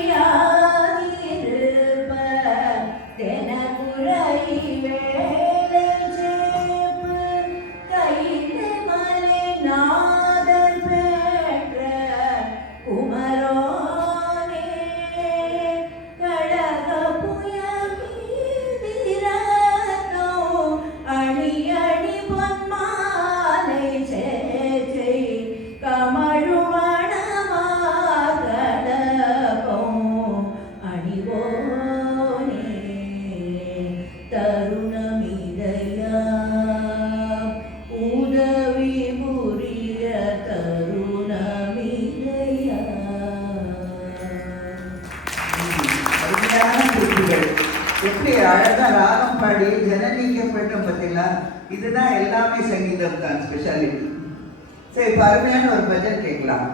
தெனகுறை வேலை சேப்பு கைது மலை நாதர் பெற்ற குமரோனே கழக புயமீதிரனோ அணி அணி பொன்மாலை சேச்சை கமழுமணமாகடபம் அணிவோனே தருணமிதையா உதவி புரிய தருணமிதையா. அருமையான குறிப்புகள். எப்படி அழகா ராகம் பாடி ஜனநீக்கப்பட்டோம் பார்த்தீங்களா? இதுதான் எல்லாமே சங்கீதம் தான் ஸ்பெஷாலிட்டி. சரி, இப்போ அருமையான ஒரு பஜன் கேட்கலாம்.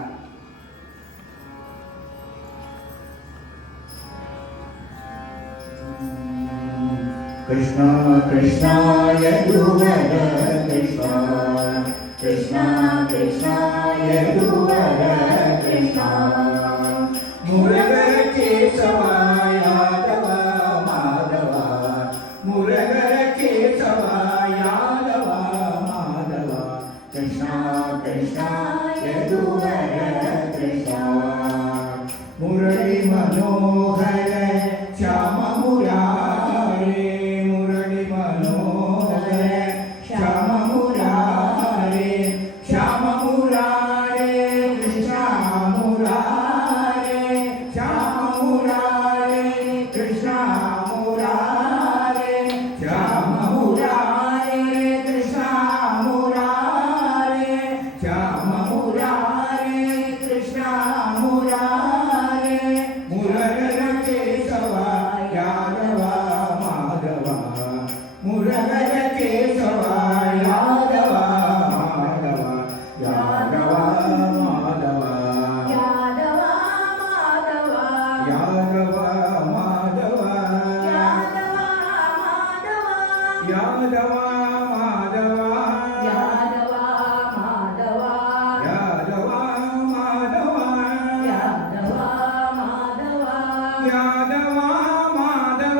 कृष्णा कृष्णा यदुवर कृष्णा कृष्णा कृष्णा यदुवर कृष्णा मुरगर केशवा यादव माधव मुरगर केशवा यादव माधव कृष्णा कृष्णा यदुवर कृष्णा मुरली मनोहर श्याम मुरारे मुरली मनोहर श्याम मुरारे श्याम मुरारे कृष्णा मुरारे श्याम मुरारे कृष्णा मुरारे श्याम मुरारे कृष्णा मुरारे श्याम मुरारे कृष्णा मुरारे मुरगर केशवा यादव माधव मुरगर केशवा यादव माधव यादव माधव यादव माधव यादव माधव यादव यादव माधव माधव यादव माधव यादव माधव यादव माधव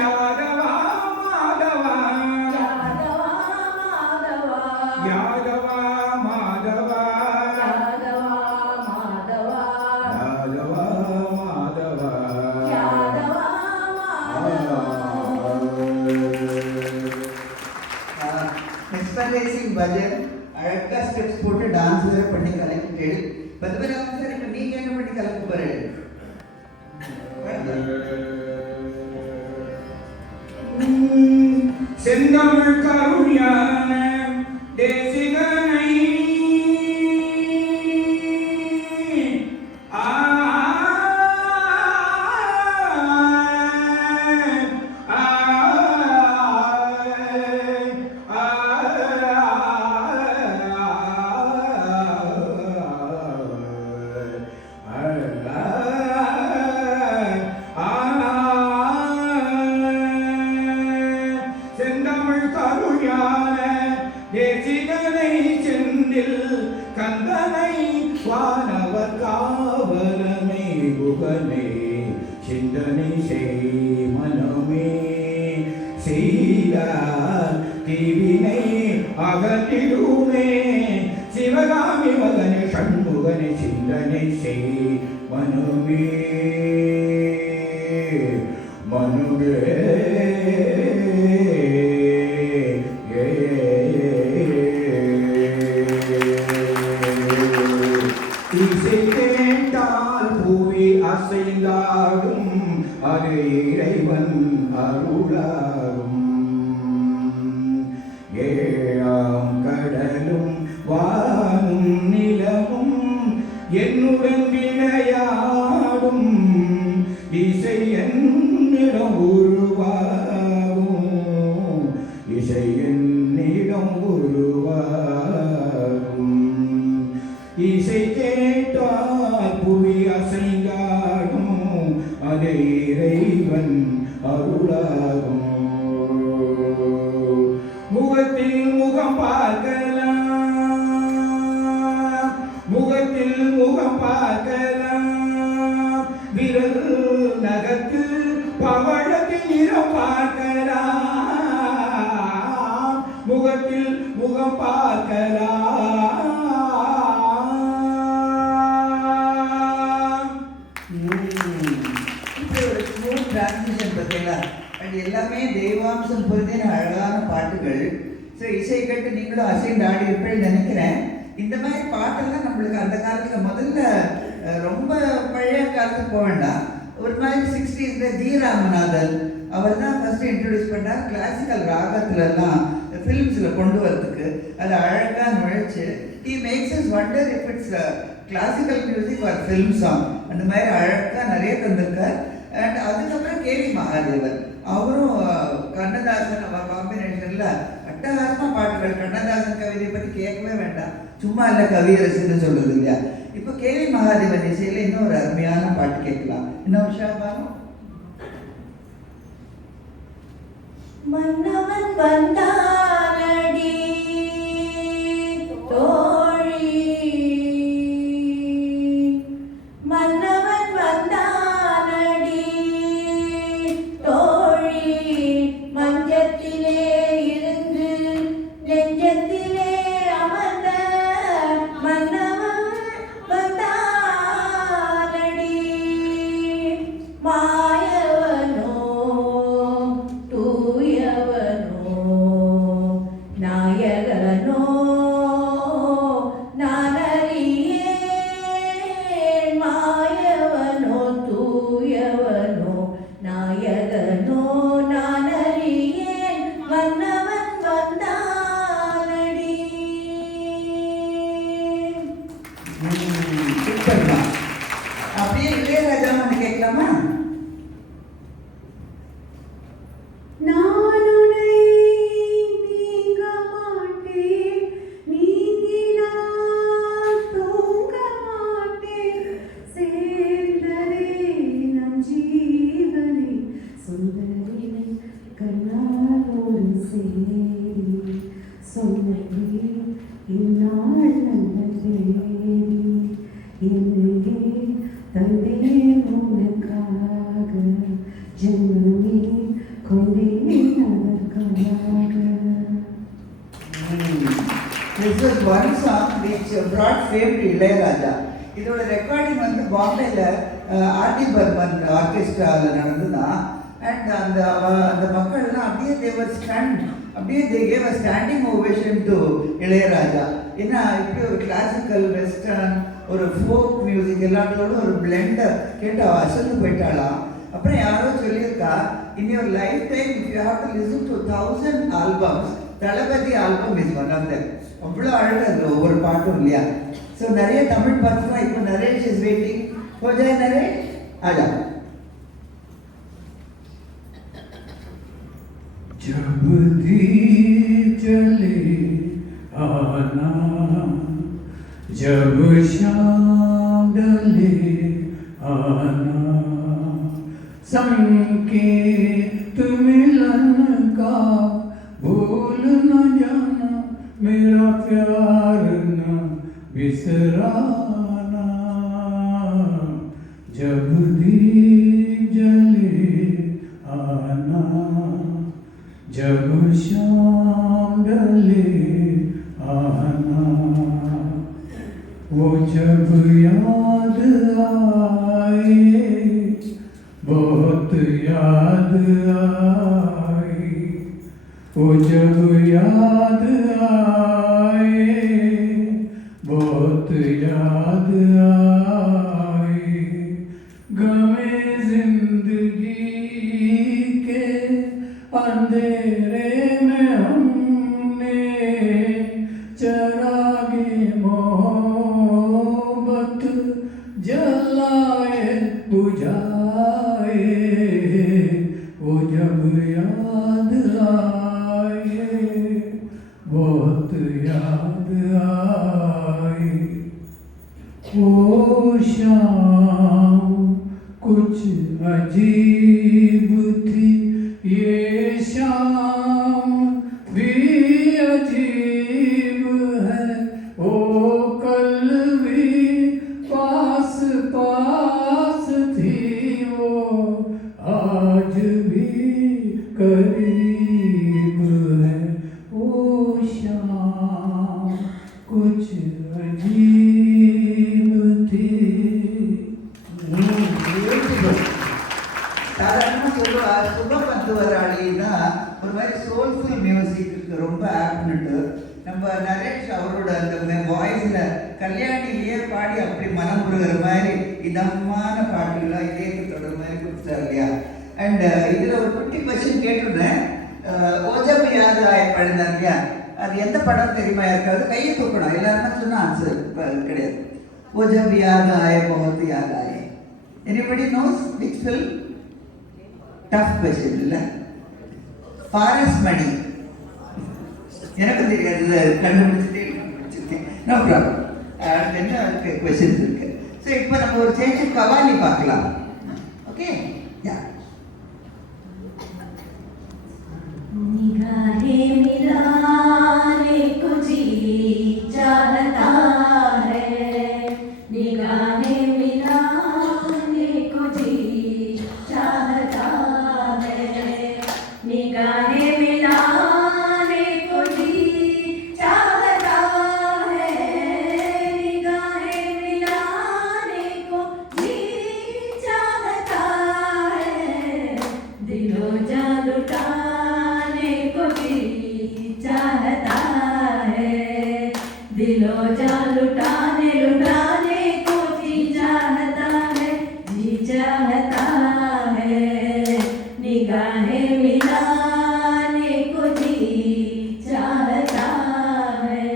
यादव माधव यादव माधव यादव माधव यादव माधव यादव माधव மெஸ்மரைசிங் பஜன். அழகா ஸ்டெப்ஸ் போட்டு டான்ஸ் வேற பண்ணி கலக்கிட்டு பத்மநாபன் சார், இப்போ நீங்க என்ன பண்ணி கலக்க போறீங்க? செந்தமிழ் கருஞான தேசிகனை செந்தமிழ் கருஞான தேசிகனை செந்தில் கந்தனை வானவர் காவலனை குகனை சிந்தனை செய் மனமே செய்தார் தீவினை அகற்றிடுமே சிவகாமி மகனை சண்முகனை சிந்தனை செய் மனமே மனுவே இசை கேட்டால் புவி அசைந்தாடும் அது இறைவன் அருளாகும். ஏழாம் கடலும் வானும் நிலமும் என்னுடன் விளையாடும் இசை என்னிடம் உருவாகும். அர்த்தம் புரிந்தின அழகான பாட்டுகள். ஸோ இசை கேட்டு நீங்களும் அசைந்து ஆடி இருப்பேன்னு நினைக்கிறேன். இந்த மாதிரி பாட்டெல்லாம் நம்மளுக்கு அந்த காலத்தில் முதல்ல ரொம்ப பழைய காலத்துக்கு போக வேண்டாம், ஒரு மாதிரி 60s ஜி ராமநாதன் அவர் தான் ஃபஸ்ட்டு இன்ட்ரடியூஸ் பண்ணார் கிளாசிக்கல் ராகத்துலலாம் ஃபிலிம்ஸில் கொண்டு வரதுக்கு. அது அழகாக நுழைச்சு he makes us wonder if it's classical music R film song. அந்த மாதிரி அழகாக நிறைய தந்திருக்கார். அண்ட் அதுக்கப்புறம் கேவி மகாதேவன் அவரும் கண்ணதாசன் காம்பினேஷனில் அட்டகாசமாக பாட்டுகள். கண்ணதாசன் கவிதையை பற்றி கேட்கவே வேண்டாம், சும்மா இல்லை கவியரசுன்னு சொல்லுது இல்லையா. இப்போ கேவி மகாதேவன் இசையில் இன்னும் ஒரு அருமையான பாட்டு கேட்கலாம். இன்னும் உஷாபாரம். மன்னவன் வந்தானடி தோழி, மன்னவன் வந்தானடி தோழி, மஞ்சத்திலே இருந்து நெஞ்சத்திலே அமர்ந்த மன்னவன் வந்தானடி. மாயவனோ தூயவனோ நாயகனோ நானறியேன், மாயவனோ தூயவனோ நாயகனோ நானறியேன், மன்னவன் வந்தானடி. சூப்பர் தான். அப்படியே இளையராஜா ஒன்று கேட்கலாமா? நான் உன்னை நீங்க மாட்டேன், நீங்கினால் தூங்க மாட்டேன், சேர்ந்ததே நம் ஜீவனை, சுந்தரினை கண்ணாலோடு சேரி, சொன்னதே இந்நாள் நல்ல தேடி, என்னையே தந்தேன் உனக்காக, ஜென்மமே கொண்டேன் அதற்காக. This was one song which brought fame to Ilaiyaraaja. இதோட ரெக்கார்டிங் வந்து பாம்பேல ஆர்டி பர்மன் ஆர்கெஸ்ட்ராவில் நடந்துதான். அண்ட் அந்த மக்கள்லாம் அப்படியே தேவர் ஸ்டாண்ட், அப்படியே they gave a standing ovation to Ilaiyaraaja. ஏன்னா இப்படி ஒரு கிளாசிக்கல் வெஸ்டர்ன் ஒரு ஃபோக் மியூசிக் எல்லாத்தோட ஒரு பிளெண்டர் கேட்டு அவள் அசந்து போயிட்டாளாம். அப்புறம் யாரோ சொல்லியிருக்கா, in your life time if you have to listen to 1000 albums, Thalapathy album is one of that. அவ்வளோ அழகு அது ஒவ்வொரு பாட்டும் இல்லையா. ஸோ நிறைய தமிழ் பாட்டுலாம் இப்போ நரேஷ் இஸ் வெயிட்டிங். हो जाए नरेश, आ जाओ. जब दीप जले आना, जब शाम ढले आना, संकेत मिलन का भूल न जाना, मेरा प्यार न बिसराना. जब दीप जले आना, जब शाम ढले आना, वो जब याद आए, बहुत याद आए, वो जब याद आए, बहुत याद आए, गमे जिंदगी के अंधेरे में हमने चरागे मोहब्बत जलाए बुझाए, वो जब याद आए, बहुत याद आए. वो शाम कुछ अजीब थी, ये शाम भी अजीब है, वो कल भी पास पास थी, वो आज भी करीब है, वो शाम कुछ अजीब थी. சாதாரணமாக சொல்லுவா சுப பந்து வராளின்னா ஒரு மாதிரி மாதிரி சோல்ஃபுல் மியூசிக்கு ரொம்ப ஆப்னுட்டு நம்ம நரேஷ் அவரோட அந்த வாய்ஸில் கல்யாணிலேயே பாடி அப்படி மனம் முருகிற மாதிரி இதமான பாட்டுகளாக இதயத்தோட மாதிரி கொடுத்தாரு இல்லையா. அண்ட் இதில் ஒரு குட்டி கொஸ்டின் கேட்டிருந்தேன். ஓஜம் யாரு ஆயப்படுந்தார் இல்லையா, அது எந்த படம் தெரியுமா? யாருக்காவது கையை தூக்கணும், எல்லாருமே சொன்னால் ஆன்சர் கிடையாது. ஓஜம் யாரு ஆய பகவத்து யாரு ஆய. Anybody knows which film? Tough question இல்லை. ஃபாரஸ்ட் மணி எனக்கும் தெரியாது, கண்டுபிடிச்சிட்டேன். No problem. என்ன கொஸ்டின்ஸ் இருக்கு. ஸோ இப்போ நம்ம ஒரு சேஞ்ச் கவாலி பார்க்கலாம். Okay, ya. निगाहें मिलाने को जी चाहता है, निगाहें मिलाने को जी चाहता है, निगाहें मिलाने को जी चाहता है, निगाहें मिलाने को जी चाहता है, दिलो जा लुटाने को जी चाहता है, दिलो जा लुटाने लुटाने को जी चाहता है, जी चाहता है, निगाहें मिलाने को जी चाहता है.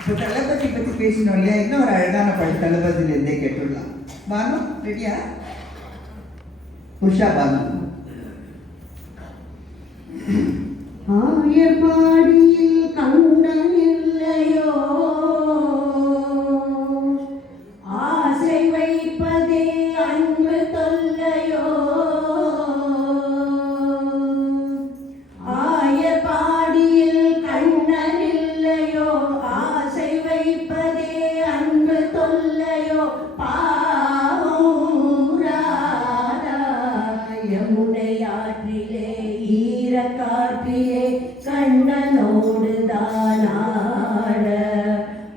இப்போ தளபதி பற்றி பேசினோம் இல்லையா, இன்னும் ஒரு அழகான பாட்டு தளபதியிலேருந்தே கேட்டுடலாம். பானு ரெடியா? உஷா பானு. ஆயர்பாடியில் கண்ணன் இல்லையோ, ஆசை வைப்பதே அன்பு தொல்லையோ, ஆயர்பாடியில் கண்ணன் இல்லையோ, ஆசை வைப்பதே அன்பு தொல்லையோ, யமுனையாற்றிலே ஈரக்காற்றிலே கண்ணனோடு தானாட,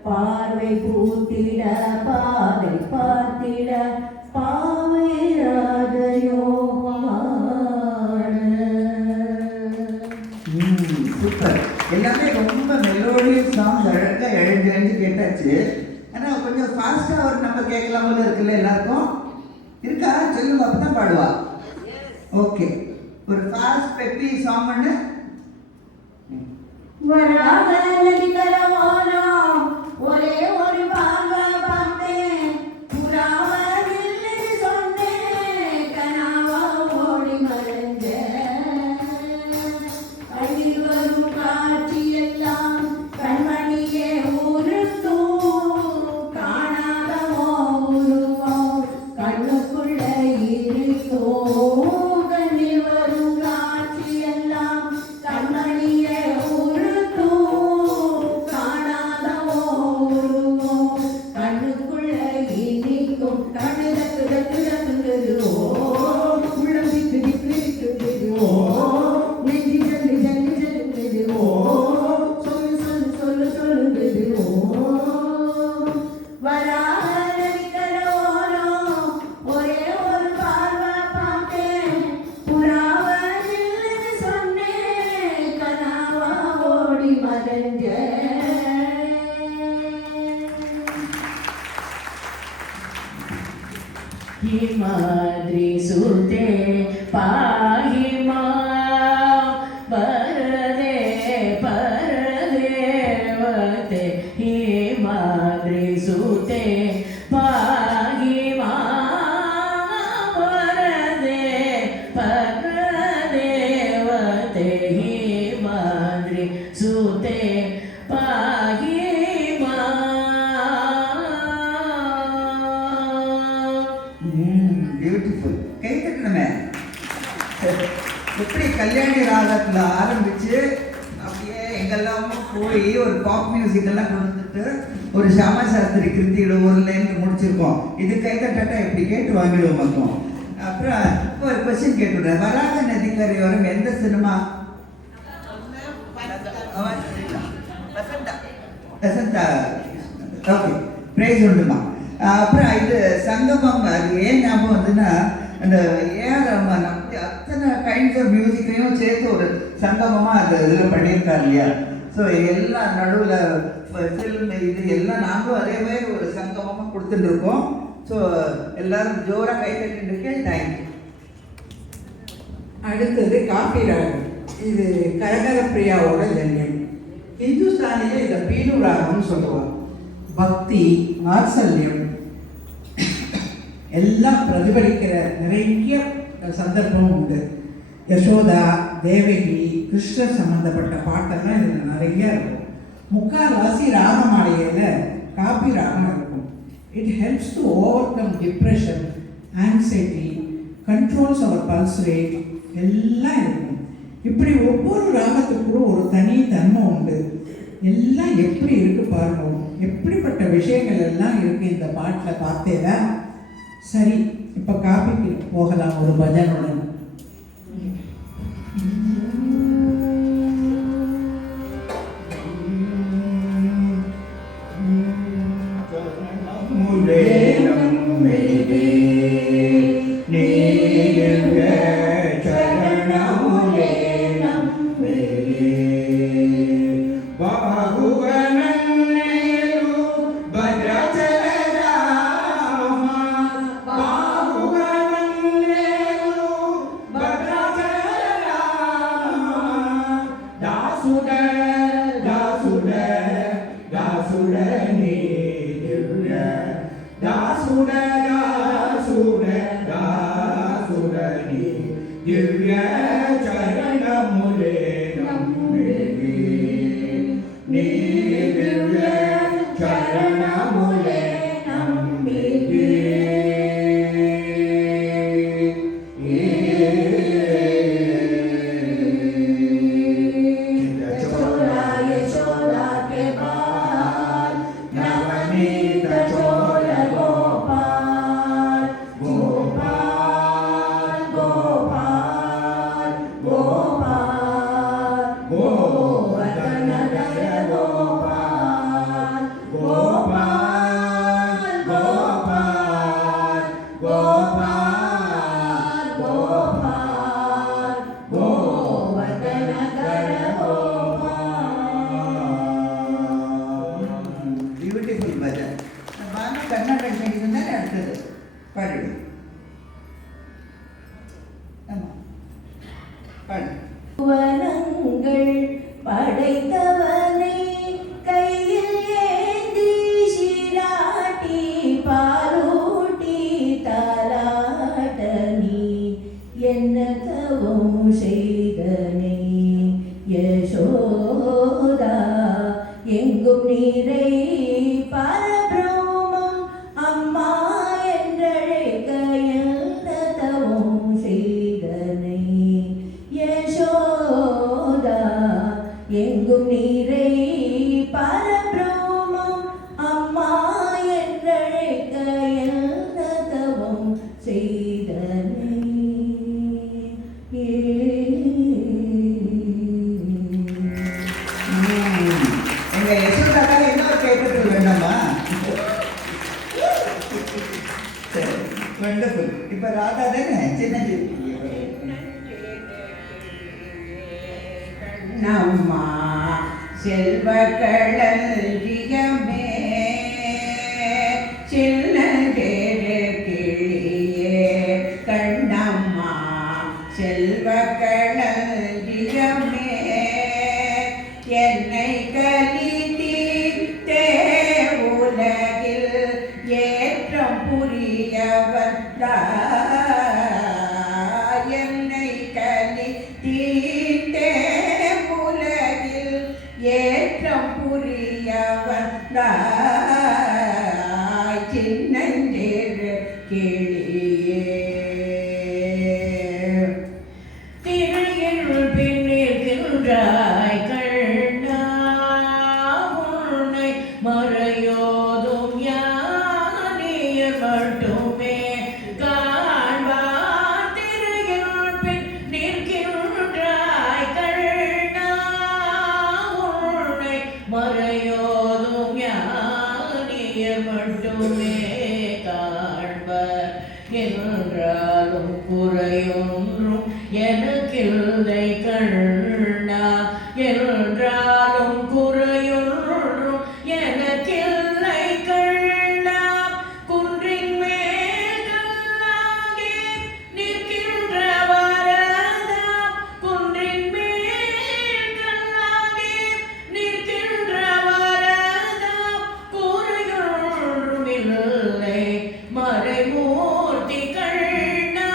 பார்வை பூத்திட பாதை பார்த்திட பாவையாதையோ சூப்பர். எல்லாமே ரொம்ப மெலோடியஸ் சாங்ஸ், அழகாக எழுந்து எழுந்து கேட்டாச்சு. ஆனால் கொஞ்சம் ஃபாஸ்ட்டாக ஒரு நம்ம கேட்கலாம் போல இருக்குல்ல எல்லாருக்கும். இருக்கா? சொல்லுங்க, அப்போ தான் பாடுவா. ஓகே, ஒரு ஃபாஸ்ட் பெப்பி சாங் ஒன்று. வராத நதிகரமானா ஒரே ஒரு பார்வை பார்த்தேன், புறாவதில்லை சொன்னேன், கனாவா ஓடி மறைஞ்சேன், அழில் வரும் காட்சியெல்லாம் கண்மணியே உறுத்தும், காணாத உருவம் கண்ணுக்குள்ள இருக்கும், கண்ணில் வரும் காட்சியெல்லாம் கண்மணியே உறுத்தும், காணாத உருவம் கண்ணுக்குள்ள இனிக்கும், கண்ணுதக்கு தக்கு தக்குங்குது ஓ, உள்ளம் திக்கு திக்கு திக்குங்குது ஓ, நெஞ்சு ஜல்லு ஜல்லு ஜல்லுங்குது ஓ, சொல்லு சொல்லு சொல்லு சொல்லுங்குது ஓ, வராத நதிக்கரோரோ ஒரே ஒரு பார்வை பார்த்தேன், புறாவதில்லைன்னு சொன்னேன், கனாவா ஓடி மறைஞ்சேன். हिमाद्री सुते पाहि मां, परदे परदेवते, हिमाद्री सुते पाहि मां, परदे परदेवते, हिमाद्री सुते पाहि मां. பியூட்டிஃபுல். கை தட்டணுமே. எப்படி கல்யாணி ராகத்தில் ஆரம்பிச்சு அப்படியே எங்கெல்லாமோ போய் ஒரு பாப் மியூசிக் எல்லாம் கொடுத்துட்டு ஒரு ஷாமா சாஸ்திரி கிருத்தியோட ஒரு லைன் முடிச்சிருக்கோம். இது கை தட்டாட்டா எப்படி கேட்டு வாங்கிடுவோம் மொத்தம். அப்புறம் இப்போ ஒரு கொஸ்டின் கேட்டுவிடுறேன். வராத நதிக்கரையோரம் எந்த சினிமா? வசந்தா. ஓகே, ப்ரைஸ் உண்டுமா. அப்புறம் இது சங்கமம். அது ஏன் ஞாபகம் வந்துன்னா, அந்த ஏஆர் ரஹ்மான் அத்தனை கைண்ட்ஸ் ஆஃப் மியூசிக்கையும் சேர்த்து ஒரு சங்கமமாக அந்த இதில் பண்ணியிருக்காரு இல்லையா. ஸோ எல்லாம் நடுவில் ஃபில்ம் இது எல்லாம் நாங்களும் அதே மாதிரி ஒரு சங்கமமாக கொடுத்துட்டுருக்கோம். ஸோ எல்லாரும் ஜோராக கை தட்டிருக்கேன். தேங்க்யூ. அடுத்தது காபி ராகம். இது கரகர பிரியாவோட ஜன்யம். இந்துஸ்தானியில் இதை பீனு ராகம்னு சொல்லுவாங்க. பக்தி, வாத்சல்யம் எல்லாம் பிரதிபலிக்கிற நிறைய சந்தர்ப்பம் உண்டு. யசோதா, தேவகி, கிருஷ்ணர் சம்பந்தப்பட்ட பாட்டெல்லாம் இதில் நிறைய இருக்கும். முக்கால்வாசி ராகமாளிகையில் காபி ராகம் இருக்கும். இட் ஹெல்ப்ஸ் டு ஓவர் கம் depression, anxiety, controls our pulse rate எல்லாம் இருக்கும். இப்படி ஒவ்வொரு ராகத்துக்கும் ஒரு தனி தன்மை உண்டு. எல்லாம் எப்படி இருக்கு பாருங்க. எப்படிப்பட்ட விஷயங்கள் எல்லாம் இருக்கு இந்த பாட்டில் பார்த்தேதா. சரி, இப்போ காபிக்கு போகலாம் ஒரு பஜனுடன். வனங்கள் படைத்தவனை கையில் ஏந்தி சீராட்டி பாலூட்டி தாலாட்ட நீ என்ன தவம் செய்தனை யசோதா எங்கும் நீரை பரபிரம்மம் அம்மா என்றழைக்க என்ன தவம் செய்தனை யசோதா எங்கும் நீரை பரபிரம்மம் அம்மா என்றழைக்க என்ன தவம் செய்தனை. எங்க யசோதாக்காக இன்னொரு கேட்கறது வேண்டாமா? சரி, வண்டர்ஃபுல். இப்போ ராதா தானே சின்ன நம்மா செல்வ களஞ்சியமே சின்னதேரு கிளியே கண்ணம்மா செல்வ களஞ்சியமே என்னை கலித்தே உலகில் ஏற்றம் புரிய வந்தாய். என்னை கலித்தே உலகில் ஏற்றம் புரிய வந்தாய் சின்னஞ்சேரு கிளியே. திரையில் பின்னிற்கின்ற எனக்கில்லை கண்ணா என்றாலும் குறையொன்றும் எனக்கில்லை கண்ணா குன்றின் மேல் கல்லாகி நிற்கின்ற வரதா குன்றின் மேல் கல்லாகி நிற்கின்ற வரதா குறையொன்றும் இல்லை மறைமூர்த்தி கண்ணா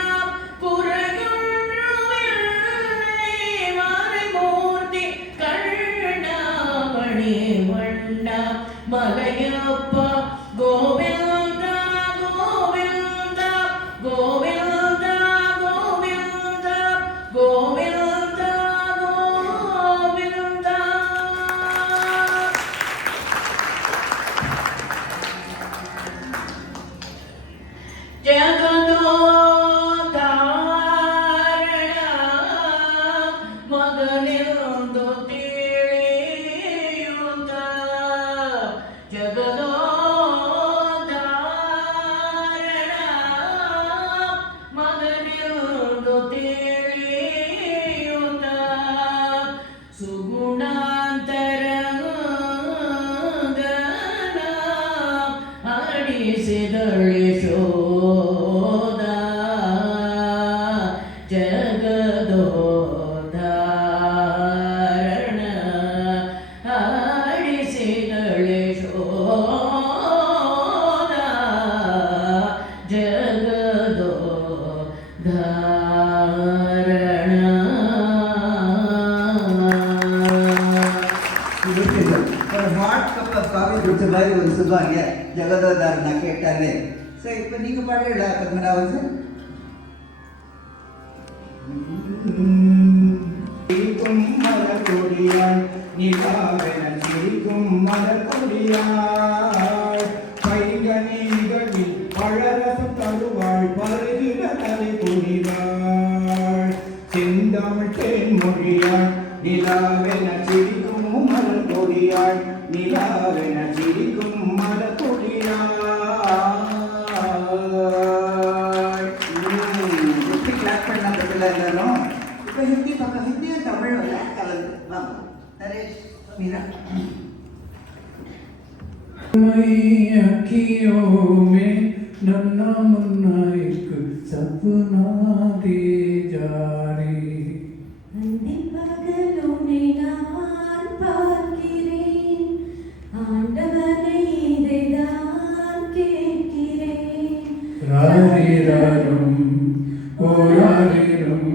குறையொன்றும் இல்லை மறைமூர்த்தி கண்ணா மணிவண்ணா மலையப்பா கோவிந்தா கோவிந்தா கோவிந்தா கோவிந்தா கோவிந்தா கோவிந்தா ಜಗದೋದಾರಣ ಮಗನೆಂದು ತಿಳಿಯುತ್ತ ಜಗದೋದಾರಣ ಮಗನೆಂದು ತಿಳಿಯುತ್ತ ಸುಗುಣಾಂತರಂಗನ ಆಡಿಸಿದಳಿ ಶೋಧ ಜಗದೋದಾರಣ ಆಡಿಸಿದಳಿ ಶೋಧ ಜಗದೋದಾರಣ ஒரு ஹாட் கப் ஆஃப் காஃபி குடிச்ச மாதிரி ஒரு சொல்லுவாங்க ஜெகதோதாரனா கேட்டாலே. ஸோ இப்போ நீங்கள் பாடுறீங்களா பத்மநாபன் சார்? சிரிக்கும் மலர்கொடியாள் நிலாவென சிரிக்கும் மலர்கொடியாள் பைங்கனிகளில் பழரசம் தருவாள் பருகிற தலை புரிவாள் செந்தமிழ் தேன்மொழியாள் நிலாவென சிரிக்கும் மலர்கொடியாள் நிலாவென சிரிக்கும் மலர்கொடியாள். எப்படி கிளாஸ் பண்ண பதில் எல்லாரும்? இப்போ ஹிந்தி பக்கம் ஹிந்தியும் தமிழும் இல்லை கலந்து வாங்க. நரேஷ் மீரா अखियों में नन्ना मुन्ना एक सपना दे जा रे அந்திப் பகலுனை நான் பார்க்கிறேன் ஆண்டவனை இதைதான் கேட்கிறேன் ராரிராரும் ஓராரிரும்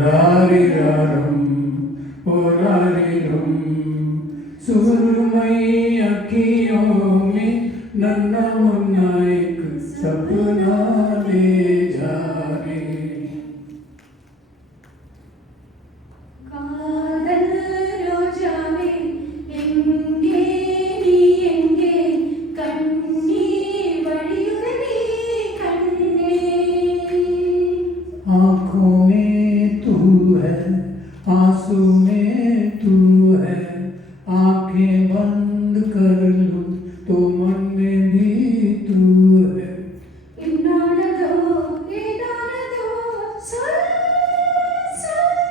ராரிராரும் ஓராரிரும் सुरमई अखियों में नन्ना मुन्ना एक सपना ले जा रे காதல் ரோஜாவே எங்கே நீ எங்கே கண்ணீர் வழியுது நீ கண்ணே आँखों में तू है आंसू में तू है आंखें बंद कर लूं तो मन में भी तू है இன்னானதோ ஏதானதோ சொல் சொல்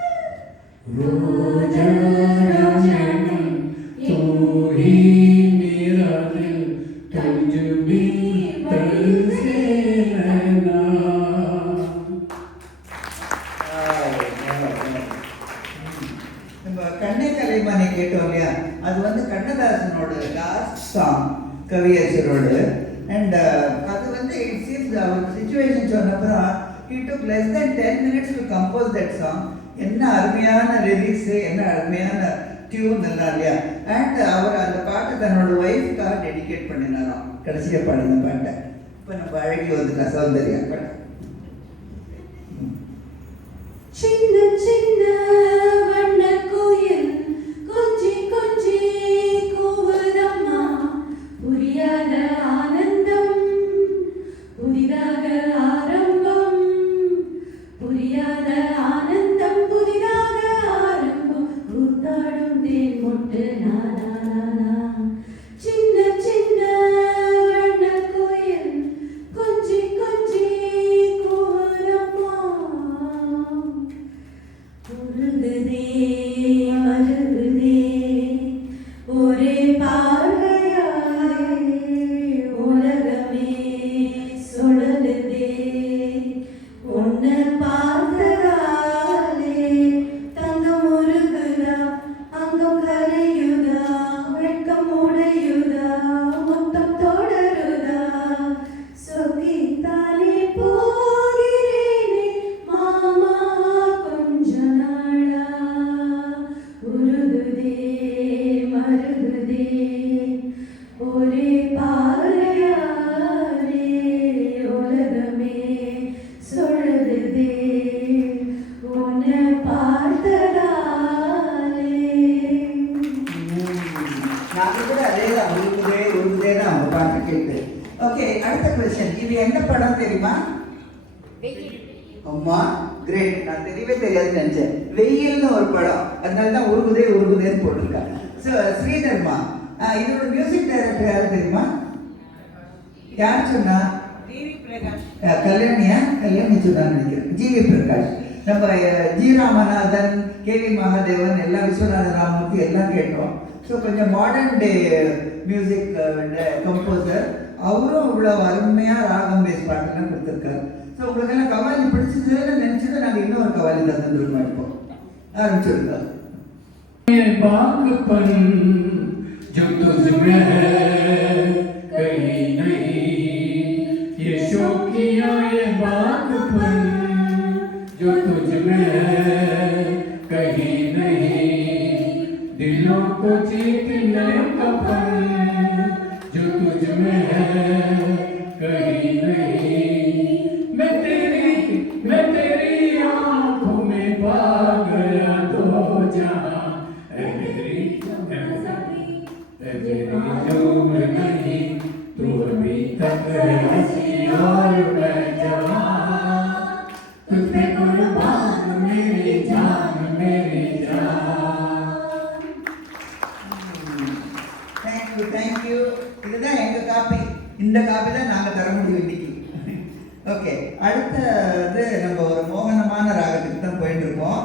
रोजा जाने मन तू ही मेरा दिल तुझ बिन तरसे रहना நம்ம கண்ணே கலைமானை கேட்டோம் இல்லையா, அது வந்து கண்ணதாசனோட லாஸ்ட் சாங் கவியரசரோடு. அண்ட் அது வந்து இட் சீம்ஸ் அவர் சுச்சுவேஷன் சொன்னப்புறம் he took less than 10 minutes to compose that song. என்ன அருமையான லிரிக்ஸு, என்ன அருமையான டியூன் எல்லாம் இல்லையா. அண்ட் அவர் அந்த பாட்டு தன்னோட ஒய்ஃப்காக டெடிகேட் பண்ணினாராம் கடைசியாக பாடின பாட்டை. இப்போ நம்ம அழகி வந்துட்டா சௌந்தர்யா பாட்டு. சின்ன சின்ன வண்ணக் குயில் கொஞ்சி கொஞ்சி கூவுதம்மா புரியாத ஆனந்தம் புதிதாக ஆரம்பம் புரியாத ஆனந்தம் புதிதாக ஆரம்பம் கூத்தாடும் தேன் மொட்டு நானா நானா சின்ன சின்ன வண்ணக் குயில் கொஞ்சி கொஞ்சி கூவுதம்மா மார்க்கெட்டு. ஓகே, அடுத்த கொஸ்டின். இது என்ன படம் தெரியுமா? அம்மா கிரேட். நான் தெரியவே தெரியாதுன்னு நினைச்சேன். வெயில்னு ஒரு படம், அதனால தான் உருகுதேன்னு போட்டிருக்காங்க. ஸோ ஸ்ரீதர்மா, இதோட மியூசிக் டைரக்டர் யாரும் தெரியுமா? யார் சொன்னா? கல்யாணி சொன்னான்னு நினைக்கிறேன். ஜிவி பிரகாஷ். நம்ம ஜி ராமநாதன், கேவி மகாதேவன், எல்லாம் விஸ்வநாத ராமூர்த்தி எல்லாம் கேட்டோம். ஸோ கொஞ்சம் மாடர்ன் டே மியூசிக் கம்போசர். அவரும் இவ்வளோ அருமையாக ராகம் பேஸ் பாட்டுலாம் கொடுத்துருக்காரு. ஸோ உங்களுக்கெல்லாம் கவாலி பிடிச்சதுன்னு நினச்சது நாங்கள் இன்னொரு கவாலி தந்துருக்கோம். இப்போ ஆரம்பிச்சுருக்கோம். बागपन जो तुझ में है कहीं नहीं, ये शौकिया ये बागपन जो तुझ में है कहीं नहीं, दिलों को जीतने का फन जो तुझ में है कहीं नहीं, मैं तेरी आँखों में पा गया दो जहां, उम्र नहीं तू अभी तक हंसी और मैं जवान, तुझ पे कुर्बान मेरी जान मेरी जान. தேங்க்யூ. இதுதான் எங்கள் காப்பி. இந்த காப்பி தான் நாங்கள் தர முடியும் இன்னைக்கு. ஓகே, அடுத்தது நம்ம ஒரு மோகனமான ராகத்துக்கு தான் போயிட்டு இருக்கோம்.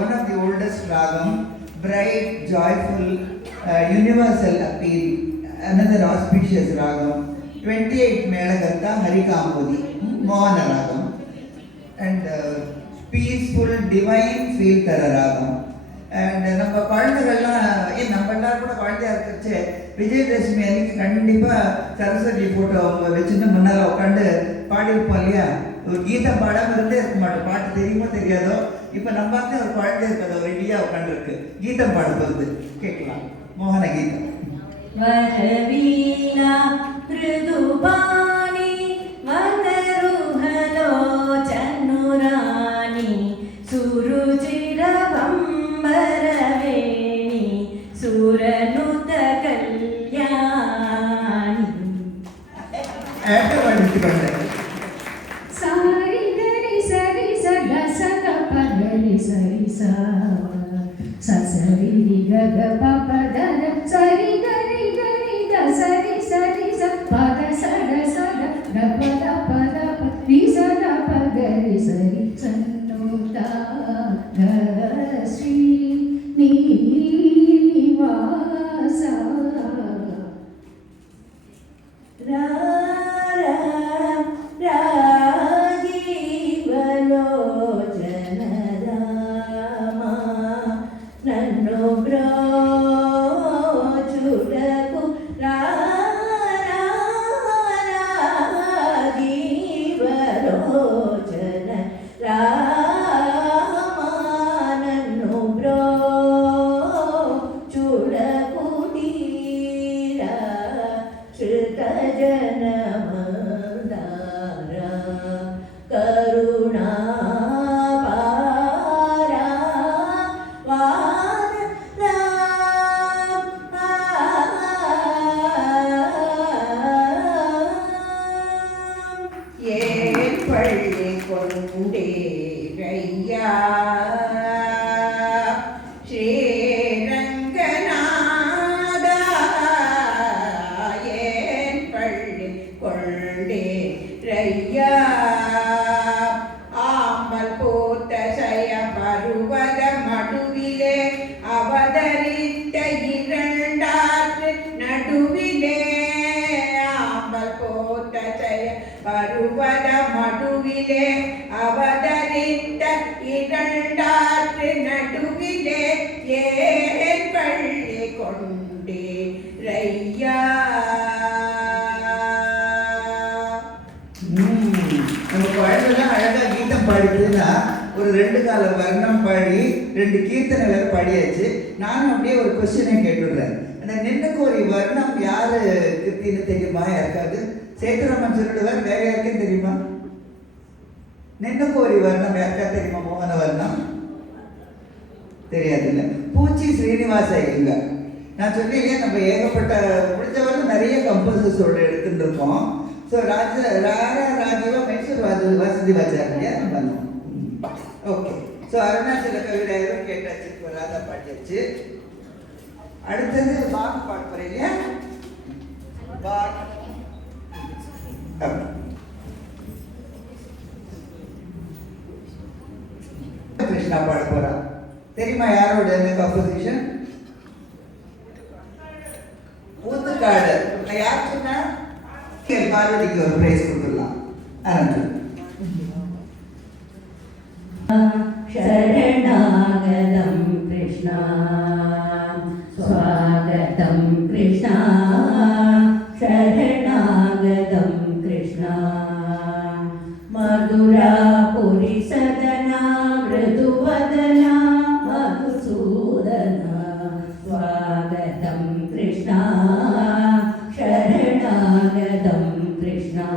ஒன் ஆஃப் தி ஓல்டஸ்ட் ராகம், bright, joyful, universal appeal, another auspicious ragam, 28 Melagartha Harikambodi, Mohana ragam, and peaceful, divine feel tara ragam. And நம்ம குழந்தைகள்லாம் நம்ம எல்லாரும் கூட குழந்தையா இருக்கச்சு விஜயதசமி அன்னைக்கு கண்டிப்பாக சரஸ்வதி ஃபோட்டோ அவங்க வச்சுட்டு முன்னால் உட்காந்து பாடியிருப்போம் இல்லையா? ஒரு கீதம் பாடாமல் இருந்தே இருக்க மாட்டோம். பாட்டு தெரியுமோ தெரியாதோ, இப்போ நம்ம பார்த்து ஒரு குழந்தை இருக்கிறது ஒரு ரெடியாக உட்காந்துருக்கு கீதம் பாட போகுது. கேட்கலாம் மோகன கீதம். वरवीणा मृदुपाणि वनरुहलोचनुराणि सुरुचिरवम्बरवेणि सुरनुत कल्याणि. सारी गरी सरी सगा सगा पगरी सरी सा सरी ग ग प प द द सरी गरी गरी द सरी सरी स प द स द स द ग प द प द प रि स द प गरी सरी सन्नुता ग श्री निवासा राजीवलोचन रामा नन्नो ब्रोचुडकु राजीवलोचन रामा नन्नो ब्रोचुडकु धीरा श्रुतजनमदारा करुणापारा वादरा ஏன் பள்ளி கொண்டே ரையா ஸ்ரீரங்கநாதா, ஏன் பள்ளி கொண்டே ரையா ஆம்பல் பூத்த சய பருவத மடுவிலே அவதரித்த இரண்டாற்று நடுவிலே, ஆம்பல் போத்த ஜய பருவத மடுவிலே அவதரித்த இரண்டாற்று நடுவிலே, ஏன் பள்ளி கொண்டே ரையா. நம்ம குழந்தைலாம் அழகாக கீதம் பாடிட்டுன்னா ஒரு 2 கால வர்ணம் பாடி 2 கீர்த்தனை வேற பாடியாச்சு. நானும் அப்படியே ஒரு கொஸ்டினை கேட்டுடுறேன். அந்த நின்னுக்கு ஒரு வர்ணம் யாரு கிருத்தின்னு தெரியுமா? யாருக்காது? சேத்துராமன் சொல்லிடுவார். வேற யாருக்கும் தெரியுமா? நின்னுக்கு ஒரு வர்ணம் யாருக்கா தெரியுமா? மோகன வர்ணம் தெரியாது இல்லை. பூச்சி ஸ்ரீனிவாச ஐயங்கார். நான் சொன்னேன் நம்ம ஏகப்பட்ட முடிஞ்சவரை நிறைய கம்போசர்ஸோட எடுத்துட்டு இருக்கோம். ஸோ ராஜீவா மைசூர் வசதி வாச்சாரியா பண்ணோம். ஓகே. ஸோ அருணாச்சல கவிராயரும் கேட்டாச்சு, இப்போ ராதா பாட்டியாச்சு. அடுத்தது பாட்டு பாட போறீங்க. கிருஷ்ணா பாட போறா. தெரியுமா யாரோட இந்த கம்போசிஷன்? ஊத்துக்காடு. யார் சொன்னா? பார்வதிக்கு ஒரு பிரைஸ் கொடுத்துடலாம். ஆரம்பிச்சு. शरणागतं कृष्णा स्वागतं कृष्णा शरणागतं कृष्णा मधुरापुरिसदना मृदुवदना मधुसूदना स्वागतं कृष्णा शरणागतं कृष्णा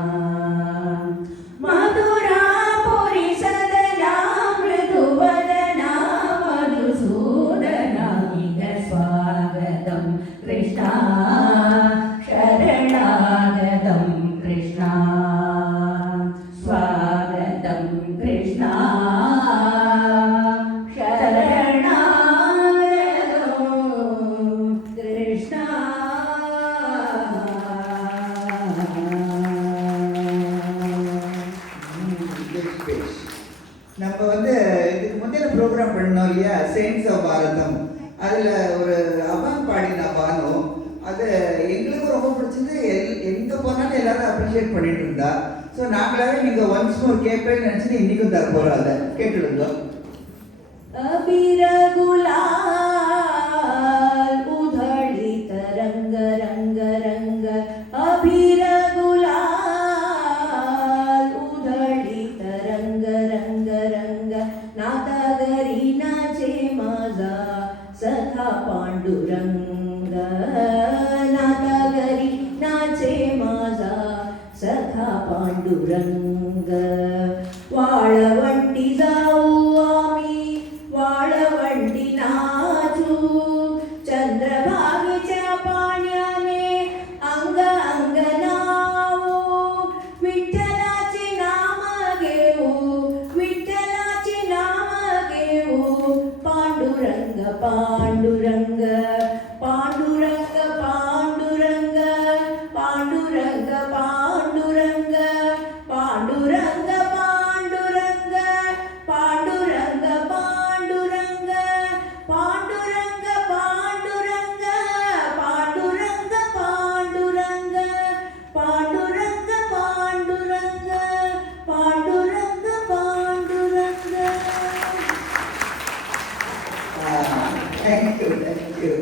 मधुरापुरिसदना मृदुवदना मधुसूदना स्वागतं कृष्णा शरणागतं कृष्णा स्वागतं कृष्णा शरणागतं कृष्णा நம்ம வந்து இதுக்கு முந்தைய ப்ரோக்ராம் பண்ணோம் இல்லையா, செயின்ஸ் ஆஃப் பாரதம். அதில் ஒரு அவான் பாடினா பானு, அது எங்களுக்கும் ரொம்ப பிடிச்சது. எங்கே போனாலும் எல்லாரும் அப்ரிஷியேட் பண்ணிட்டு இருந்தா. ஸோ நாங்களாவே நீங்கள் ஒன்ஸ் மோர் கேட்பேன்னு நினச்சிட்டு இன்றைக்கும் தர போகிறோம். அதை கேட்டுடுங்க. अभिरगुलाल उधळित रंग रंग रंग अभिरगुलाल उधळित रंग रंग रंग नातागरी नाचे माझा सखा पांडुरंग नातागरी नाचे माझा सखा पांडुरंग वाळवंटी जाऊ आम्ही वाळवंटी नाचू चंद्रभागेच्या पाण्याने अंग अंग नावू विठ्ठलाचे नाम घेऊ विठ्ठलाचे नाम घेऊ पांडुरंग पांडुरंग पांडुरंग पांडुरंग पांडुरंग पांडुरंग पांडुरंग पांडुरंग पांडुरंग पांडुरंग पांडुरंग पांडुरंग पांडुरंग पांडुरंग पांडुरंग पांडुरंग पांडुरंग पांडुरंग. Thank you thank you.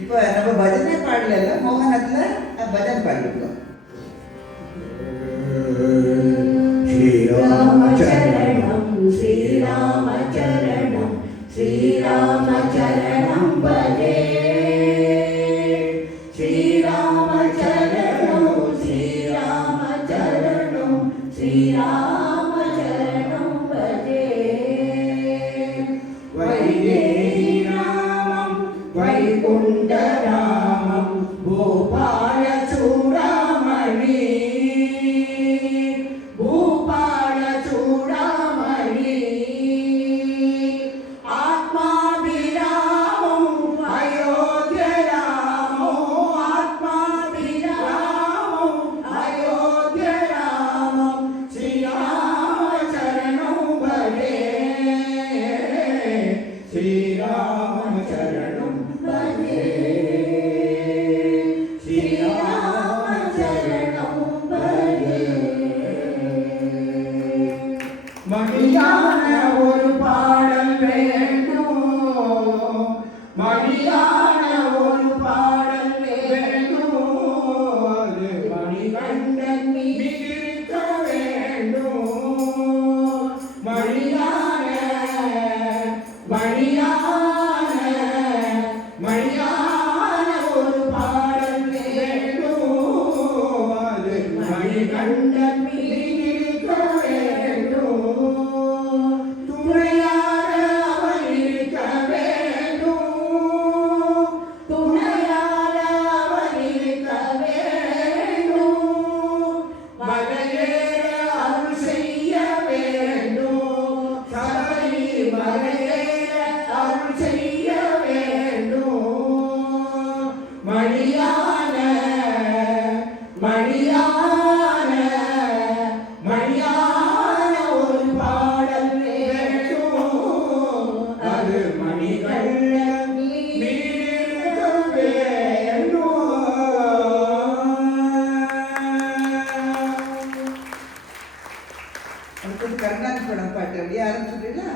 இப்போ நம்ம பஜனை பாடல, மோகனத்தில் பஜனை பாடிருக்கோம். श्रीरामचरणं श्रीरामचरणं श्रीरामचरणं भजे श्रीरामचरणं श्रीरामचरणं श्रीरामचरणं भजे वैदेही रामं वैकुण्ठरामं भूपालचूडामणि भूपालचूडामणि आत्माभिरामं अयोध्यरामो आत्माभिरामं अयोध्यरामं श्रीरामचरणं भजे श्रीरामचरणं भजे श्रीरामचरणं भजे மணியான ஒரு பாடல் வேண்டும் மணியான ஒரு பாடல் வேண்டும் அது மணிகண்டன் மிகிருக்க வேண்டும் மணியான மணியான மணியான ஒரு பாடல் வேண்டும் அது மணிகண்டன் மிகிருக்க வேண்டும் துறை படம் பாட்டு அப்படியே ஆரம்பிச்சுட்டீங்களா?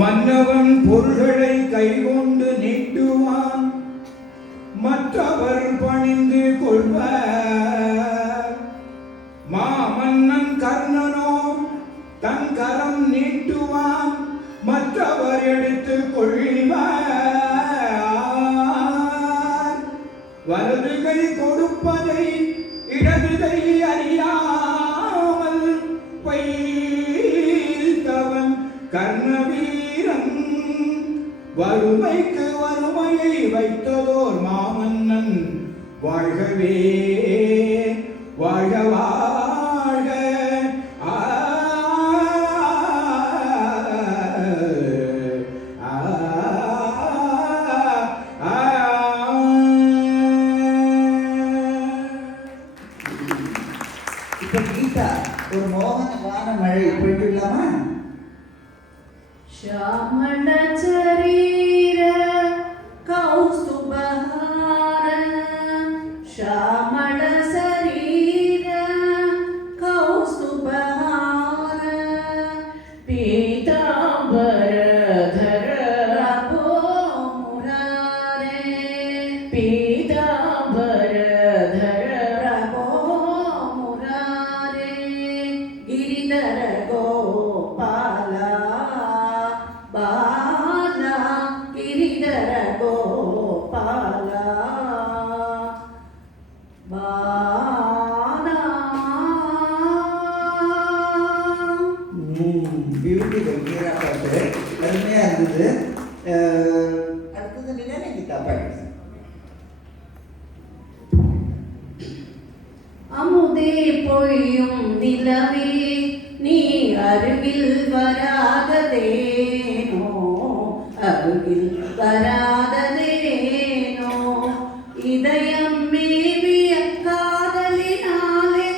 மன்னவன் பொருள்களை கைகொண்டு நீட்டுவான், மற்றவர் பணிந்து கொள்வார். மாமன்னன் கர்ணனோ தன் கரம் நீட்டுவான், மற்றவர் எடுத்து கொள்வார். வலது கை கொடுப்பதை இடது கை அறியாமல் வைத்தவன் கர்ணவீரன். வறுமைக்கு வறுமையை வைத்ததோர் மாமன்னன். வாழ்கவே வாழ்க வாழ்க. இப்ப கீதா ஒரு மோகனமான மழை போயிட்டுலாமா? श्यामल शरीर कौस्तुभहार, श्यामल शरीर कौस्तुभहार, पीतांबरधर प्रभो मुरारे, पीतांबरधर प्रभो मुरारे, गिरिधर गोपाला बाला, गिरिधर गोपाला बाला. பியூட்டிஃபுல் கீரா பாட்டு அருமையா இருந்தது. அடுத்தது நீங்க கீதா பாட்டு. அமுதே பொழியும் நிலவே நீ அருகில் வராததேனோ, அருகில் வராததேனோ, இதயம் மேவிய காதலினாலே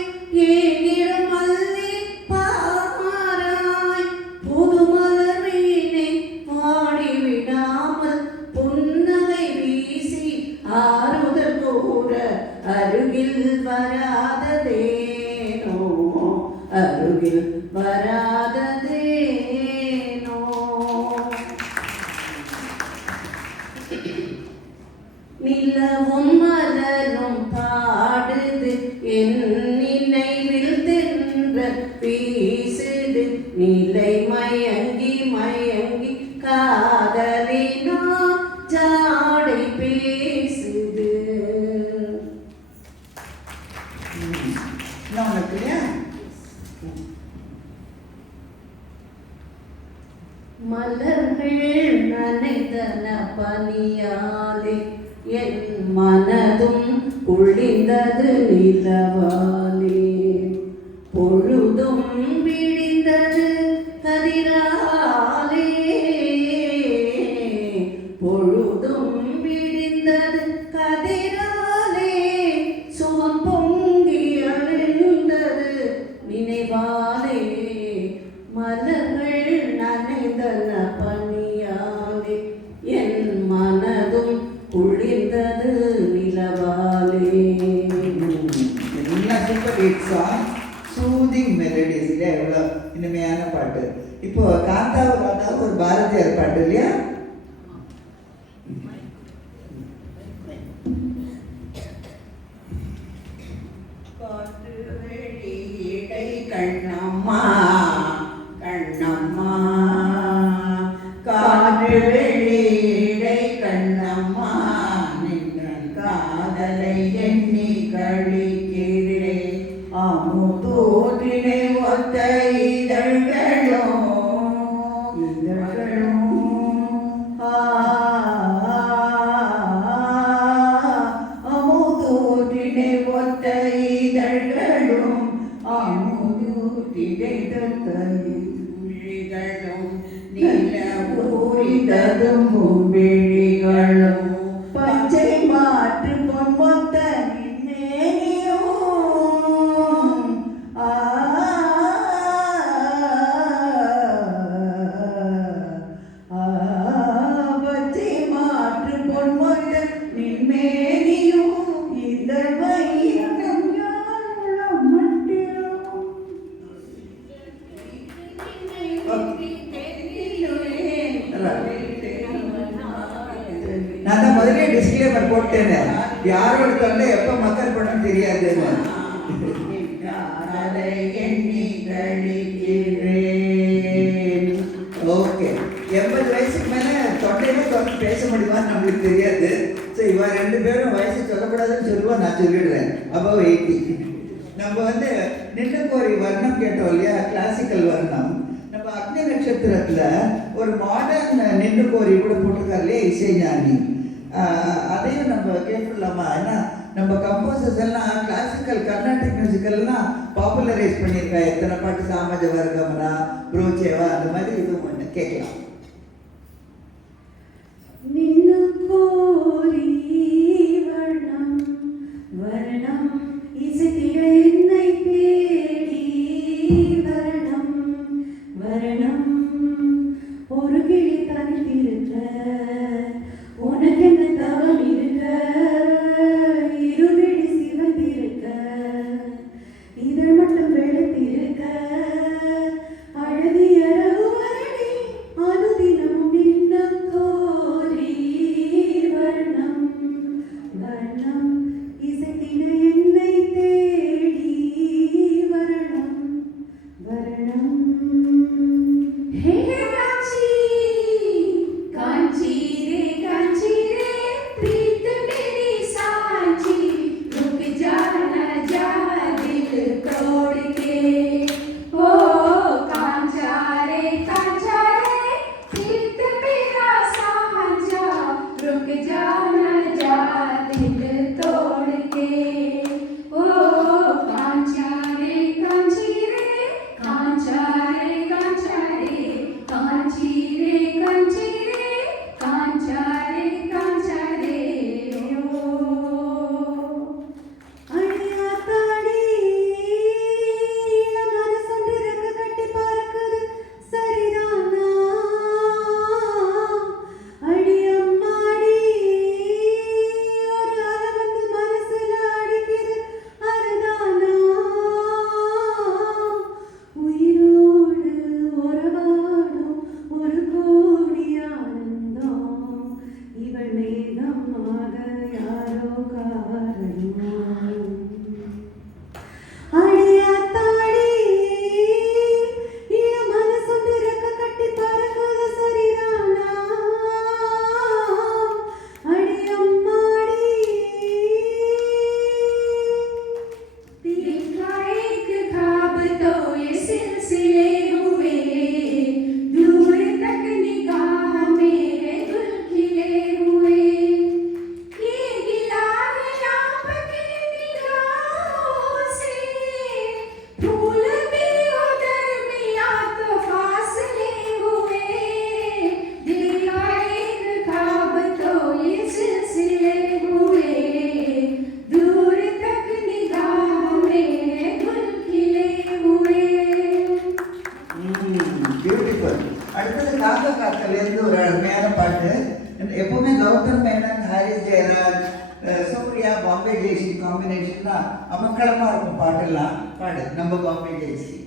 ஏகிடும் மல்லி பாராய், புதுமலர் வீணை பாடிவிடாமல் புன்னகை வீசி ஆறுதல் கூற அருகில் வராததேனோ, அருகில் வராததேனோ. நிலவும் மலரும் பாடுது என் நினைவில் தென்றல் வீசுது, நிலை மயங்கி மயங்கி காதலினா ஜாடை பேசுது. நான் உனக்கு இல்லையா? மலர்கள் நனைந்தன பனியாலே என் மனதும் குளிர்ந்தது நிலவாலே, பொழுதும் விடிந்தது கதிராலே, பொழுதும் விடிந்தது கதிராலே, சுகம் பொங்கி அழிந்தது நினைவாலே, மலர்கள் நனைந்தன பனியாலே என் மனதும் குளிர்ந்தது நிலவாலே. எல்லாம் super hit song, soothing melodies இல்லையா? எவ்வளோ இனிமையான பாட்டு. இப்போ காந்தாவை பார்த்தா ஒரு பாரதியார் பாட்டு இல்லையா? காற்று வெளியிடை கண்ணம்மா கண்ணம்மா, காற்று வெளியிடை கண்ணம்மா, நின்றன் காதலை எண்ணி கழிக்கிறேன். அமுதூற்றினை ஒத்த இதழ்களும் இதழ்களும் அமுதூற்றினை ஒத்த இதழ்களும், அமுதூற்றினை தத்த விழிகளும், நில ஊரிததும் விழிகளும், பச்சை மாற்று பொன்மொத்த நின்னேனியும் பச்சை மாற்று பொன்மொத்த நின்மேனியும் இந்த வைரம் யார் போட்டேன்னு யாரோட தொண்டை எப்போ மக்கள் பண்ணணும் தெரியாதுன்னு. அதை எண்ணி கழிக்கிறேன். ஓகே, 80 வயசுக்கு மேலே தொண்டையில தொடர்ந்து பேச முடியுமான்னு நம்மளுக்கு தெரியாது. ஸோ இவன் 2 பேரும் வயசு சொல்லக்கூடாதுன்னு சொல்லுவா, நான் சொல்லிடுறேன். above 80. நம்ம வந்து நின்னக்கோரி வர்ணம் கேட்டோம் இல்லையா, கிளாசிக்கல் வர்ணம். நம்ம அக்னி நட்சத்திரத்தில் ஒரு மாடர்ன் நின்னுக்கோரி கூட போட்டிருக்காரு இல்லையா இசைஞானி. அதையும் நம்ம கேட்டுடலாமா? ஏன்னா நம்ம கம்போசர்ஸ் எல்லாம் கிளாசிக்கல் கர்நாடிக் மியூசிக்கல்லாம் பாப்புலரைஸ் பண்ணியிருக்கா. எத்தனை பாட்டு சாமஜ வர்க்கம்னா புரோச்சேவா அந்த மாதிரி இதுவும் ஒன்று கேட்கலாம். நின்னு கோரி வர்ணம் வர்ணம் இசைத்திட என்னை தேடி வர்ணம் வர்ணம் ஒரு கிளி தனித்திருக்க உனக்கு என்ன தவம் இருக்க இருவிழி சிவந்திருக்க இதழ் மட்டும் வெளுத்திருக்க அழகிய ரகுவரணி அனுதினம் நின்ன கோரி வர்ணம் வர்ணம் இசைத்திட என்னை தேடி வர்ணம் வர்ணம். ஹே காஞ்சி காஞ்சி रे प्रीत मेरी सांची रुक जा न जा दिल तोड़ के ओ कांचा रे प्रीत मेरा सांचा रुक जा न जा दिल तोड़ के ओ कांचा रे कांची रे कांचा रे कांचा रे कांची रे कांची रे कांचा रे कांचा रे ओ அடியா தாடி மனசொன்றிருக்க கட்டி பார்க்குது சரிதானா அடியம்மாடி ஒரு அலை வந்து மனசுல அடிக்குது அதுதானா உயிரோடு உறவாடும் ஒரு கோடி ஆனந்தம் இவள் மேகமாக யாரோ காரணம் அடியா தாடி இள மனசொன்று ரெக்க கட்டி பறக்குது சரிதானா அடியம்மாடி देखा एक ख्वाब तो ये सिलसिले हुए दूर तक निगाह मेरे दिल खिले हुए ये गिला है आपकी निगाहों से फूल भी उधर मिया तो फासले हुए देखा एक ख्वाब तो ये सिलसिले हुए दूर तक निगाह मेरे दिल खिले हुए. பியூட்டிஃபுல். அடுத்தது காக்கா காக்கலேருந்து ஒரு அருமையான பாட்டு. எப்பவுமே கௌதம் மேனன், ஹாரிஸ் ஜெயராஜ், சூர்யா, பாம்பே ஜெயஸ்ரீ காம்பினேஷன்னா அமக்களமாக இருக்கும் பாட்டெல்லாம். பாடு நம்ம பாம்பே ஜெயஸ்ரீ.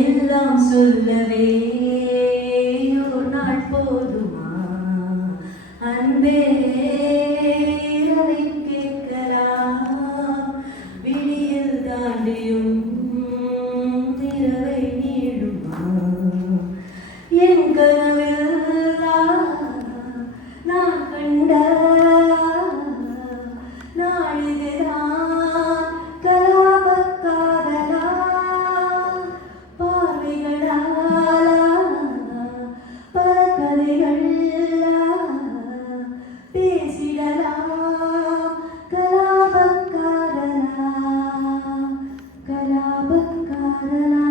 எல்லாம் சொல்லவே ஒரு நாள் போதுமா அன்பே அதை கேட்கலாம் விடியல் தாண்டியும் இரவை நீடுமா என் கனவெல்லாம் நான் கண்ட நாளிதுதான் கலாபக் காதலா பார்வைகளாலா பல கதைகளா பேசிடலாம் கலாபக் காதலா கலாபக் காதலா.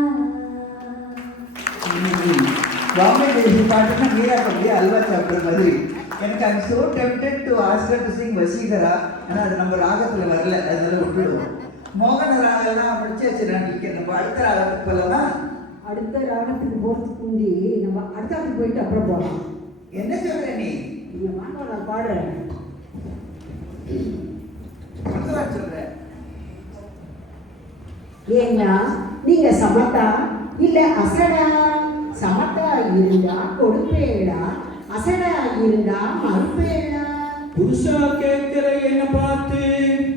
பாம்பே ஜெயஸ்ரீ பாட்டுன்னா மீரா கபடி அல்வா சாப்பிட்ற மாதிரி. எனக்கு I'm so tempted to ask her to Singh Vaseegara. ஆனால் அது நம்ம ராகத்தில் வரல, அதனால விட்டுடுவோம். மோகன ராகம்லாம் முடிச்சாச்சு. நான் நம்ம அடுத்த ராகத்துக்கு போகலாம். அடுத்த ராகத்துக்கு போகிறதுக்கு முந்தி நம்ம அடுத்த ஆட்டுக்கு போயிட்டு அப்புறம் போகலாம். என்ன சொல்ற நீ? நீங்கள் வாங்க, நான் பாடுறேன். சொல்ற ஏன்னா நீங்க சமத்தா இல்ல அசடா சமத்தா இருந்தா கொடுப்பேடா, அசடா இருந்தா மறுப்பேடா. புதுசா கேட்கிற என்ன பார்த்து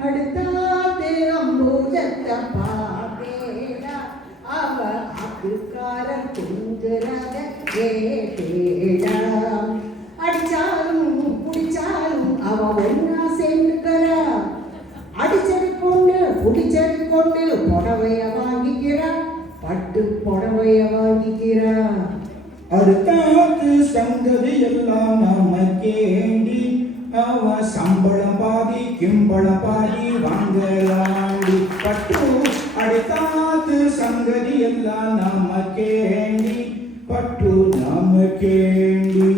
அடுத்தாத்து அம்பூஜத்தை பாப்பேடா, அவ அதுக்காரன் குங்குறத கேட்டேடா. அடிச்சாலும் குடிச்சாலும் அவ ஒன்னா சேர்ந்துக்கிறா, அடிச்சது கொண்டு குடிச்சது கொண்டு புடவைய வாங்கிக்கிறா, பட்டு புடவைய வாங்கிக்கிறா. அடுத்தாத்து சங்கதி எல்லாம் நமக்கேண்டி, அவ சம்பளம் பாதி கிம்பளம் பாதி வாங்கலாண்டி. பட்டு அடுத்தாத்து சங்கதி எல்லாம் நமக்கேண்டி, பட்டு நமக்கேண்டி.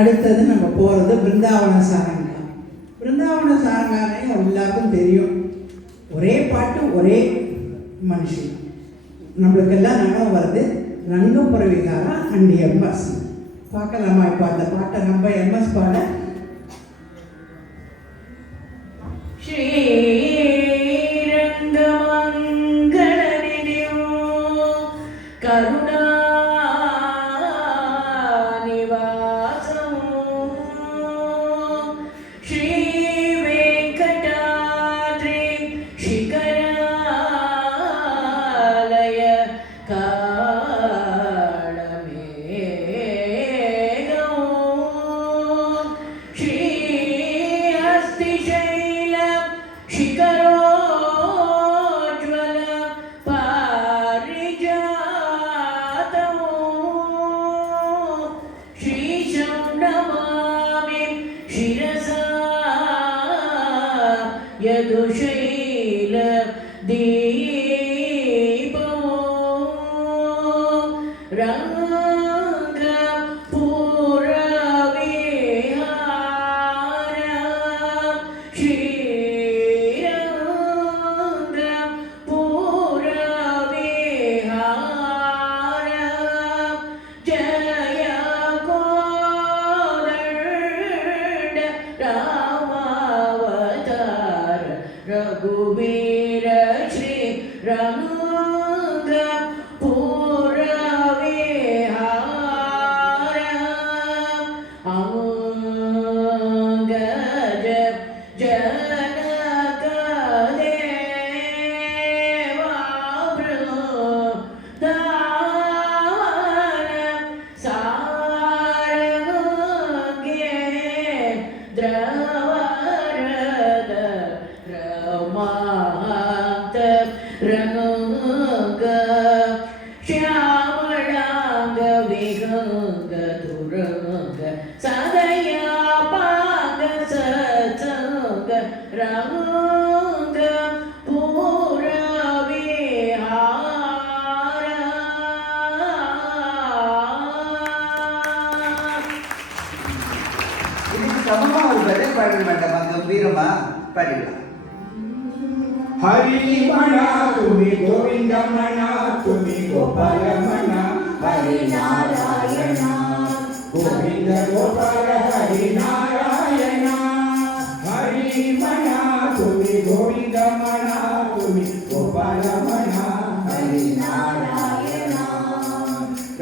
அடுத்தது நம்ம போகிறது பிருந்தாவன சாரங்கா. பிருந்தாவன சாரங்கானே எல்லாருக்கும் தெரியும். ஒரே பாட்டு ஒரே மனுஷன். நம்மளுக்கெல்லாம் நினைவு வருது ரங்கபுரவிகாரா அண்ட் எம்எஸ். பார்க்கலாமா இப்போ அந்த பாட்டை நம்ம எம்எஸ் பாட? यदुशैल दीपो रंग पुरविहार श्रीरंग पुरविहार जय कोदंड रामावतार रघुवीर श्री रंग पुरविहार अंगज जनक देवा वृंदावन सारंगे द्रवरद रमात रंग श्यामलांग विहंग दुरंग सदया पांग सत्संग रंग पुरविहार இதுக்கு சமமா ஒரு பதில் பாட வேண்டாமா? கம்பீரமா பாடிடலாம். हरि मना तुम्हें गोविंद मना तुम्हें गोपाल मना हरि नारायण गोविंद गोपाल हरि नारायण हरि मना तुम्हें गोविंद मना तुम्हें गोपाल मना हरि नारायण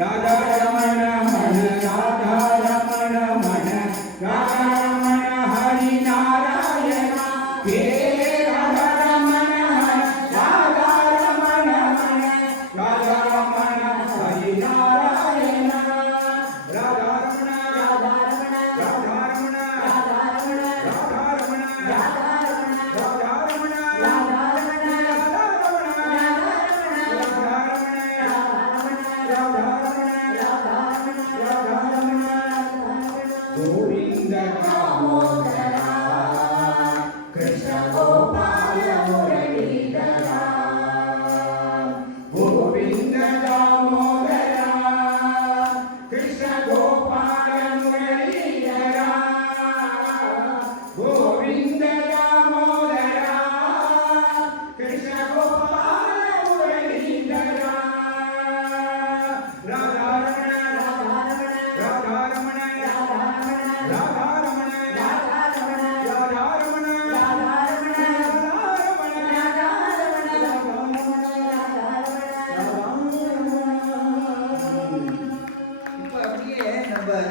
राधा रमण मन राधा रमण मन राधा रमण हरि नारायण हे राधा रमण राधा रमण राधा रमण हरि नारायण राधा रमण राधा रमण राधा रमण राधा रमण राधा रमण राधा रमण गोविंद दामोदरा कृष्ण गोपाल मुरली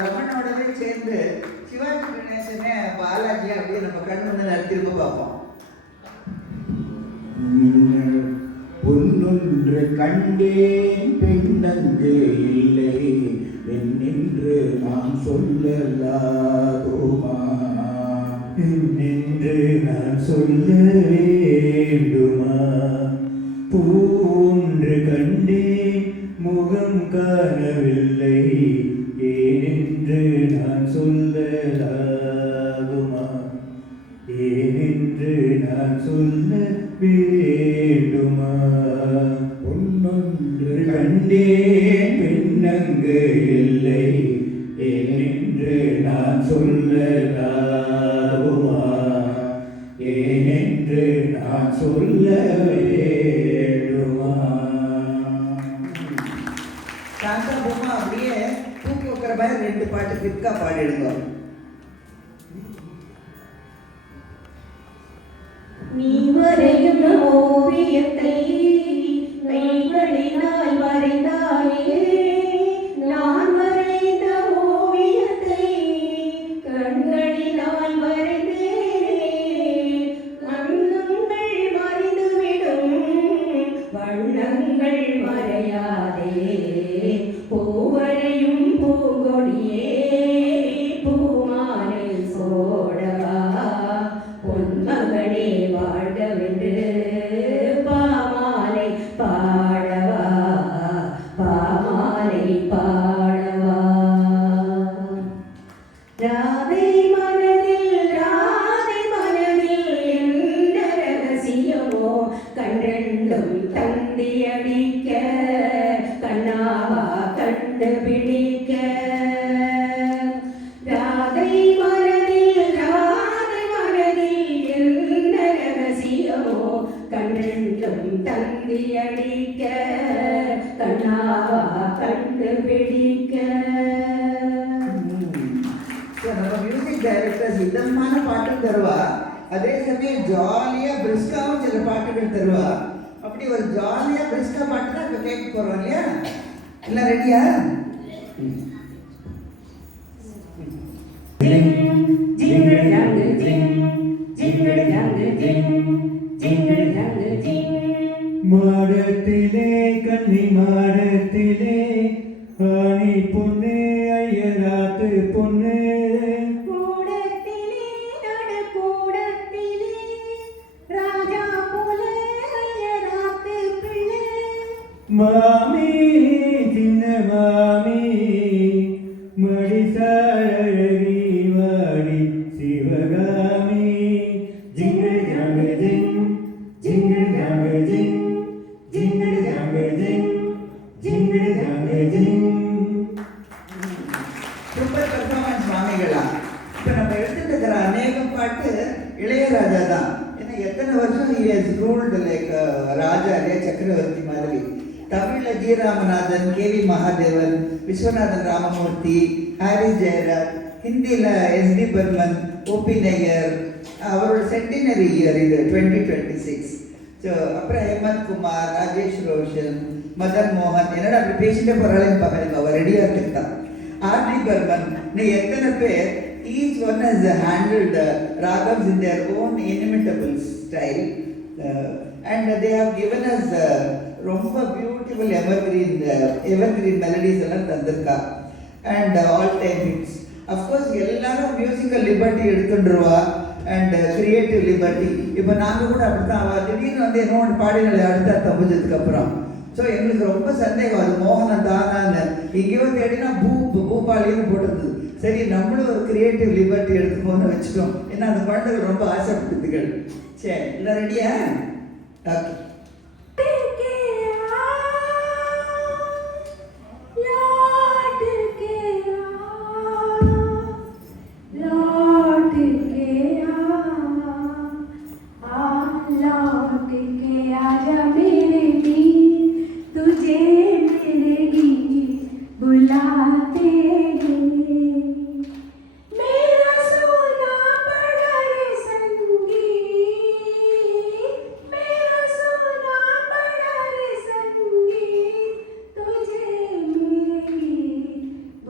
ரமணோடவே சேர்ந்து சிவாஜி கணேசனே பாலாஜி அப்படியே நம்ம கண் முன்ன திரும்ப பார்ப்போம். பொன்னொன்று கண்டேன் பெண்ணங்கு இல்லை என்னென்று நான் சொல்லலாகுமா, என்னென்று நான் சொல்ல வேண்டுமா, பூன்று கண்டேன் முகம் காணவில்லை ஏனென்று நான் சொல்லலாகுமா, ஏனென்று நான் சொல்ல வேண்டுமா, பொன்னொன்று கண்டேன் பெண்ணங்கு இல்லை ஏனென்று நான் சொல்லலாகுமா, ஏனென்று நான் சொல்ல வேண்டுமா. சாந்தா பொம்மா அப்படியே தூக்கி வைக்கிற மாதிரி 2 பாட்டு பிற்கா பாடிடுங்க. நீ வரையும் ஓவியத்தை கைகளினால் வரைந்தாயே, நான் வரைந்த ஓவியத்தை கண்களினால் வரைந்தேனே, கண்ணங்கள் மறைந்துவிடும் வண்ணங்கள் மறையாதே, பூவரையும் பூங்கொடியே பூமாலை சோடவா, பொன்மகனே வாழ்கவென்று பாமாலை பாடவா, பாமாலை பாடவா. ராதை மனதில் என்ன ரகசியமோ கண்டெண்டும் தந்தியடிக்க, கண்ணாவா கண்டுபிடிக்க. ராதை மனதில் என்ன ரகசியமோ கண்டெண்டும் தந்தியடிக்க, கண்ணாவா கண்டுபிடிக்க. நம்ம மியூசிக் டைரக்டர்ஸ் இதமான பாட்டும் தருவா, அதே சமயம் ஜாலியா பிரிஸ்காவும் சில பாட்டுகள் தருவா. அப்படி ஒரு ஜாலியா பிரிஸ்கா பாட்டு தான் இப்போ கேட்க போறோம் இல்லையா? எல்லாம் ரெடியா? மாடத்திலே கன்னி மாடத்திலே ஆணி பொண்ணு ஐயராத்து பொண்ணு, கூடத்திலே நடுக்கூடத்திலே ராஜா போல ஐயராத்து பிள்ளை, மாமி சின்ன மாமி மடிசாழகி வாடி சிவகாமி, ஜிங்கடி ஜாங்க ஜிங் ஜிங்கடி ஜாங்க ஜிங் ஜிங்கடி ஜாங்க ஜிங் ஜிங்கடி ஜாங்க ஜிங். சூப்பர் பெர்ஃபார்மன்ஸ் சுவாமிகளா. இப்போ நம்ம எடுத்துட்டு இருக்கிற அநேகம் பாட்டு இளையராஜா தான். ஏன்னா எத்தனை வருஷம் he has ruled like ராஜா இல்லையா, சக்கரவர்த்தி மாதிரி. தமிழில் G Ramanathan, K V Mahadevan, Viswanathan Ramamoorthy, Harris Jayaraj, ஹிந்தியில் எஸ்டி பர்மன், ஓபி நையர், அவரோட சென்டினரி இயர் இது 2026. ஸோ அப்புறம் ஹேமந்த் குமார், ராஜேஷ் ரோஷன், மதன் மோகன், என்னடா அப்படி பேசிட்டே போகிறாளேன்னு பார்க்குறீங்க, அவர் ரெடியாக இருந்துக்கிட்டான். ஆர்டி பர்மன், நீ எத்தனை பேர் each one has handled ragams in their own inimitable style, and they have given us ரொம்ப பியூட்டிஃபுல் எவர்கிரீன் மெலடிஸ் எல்லாம் தந்திருக்கா, and all time hits. Of course எல்லாரும் மியூசிக்கல் லிபர்ட்டி எடுத்துட்டுருவா அண்ட் கிரியேட்டிவ் லிபர்ட்டி. இப்போ நாங்கள் கூட அப்படி தான், அவள் திடீர்னு வந்து என்னோட பாடினலை அடுத்த தம்பிச்சதுக்கு அப்புறம். ஸோ எங்களுக்கு ரொம்ப சந்தேகம், அது மோகனம் தானான்னு. எங்கேயோ தேடினா பூபாலின்னு போட்டது. சரி, நம்மளும் ஒரு கிரியேட்டிவ் லிபர்ட்டி எடுத்துக்கோன்னு வச்சுட்டோம். ஏன்னா அந்த குழந்தைகள் ரொம்ப ஆசைப்பட்டதுகள். சரி, எல்லாம் ரெடியா? ஓகே.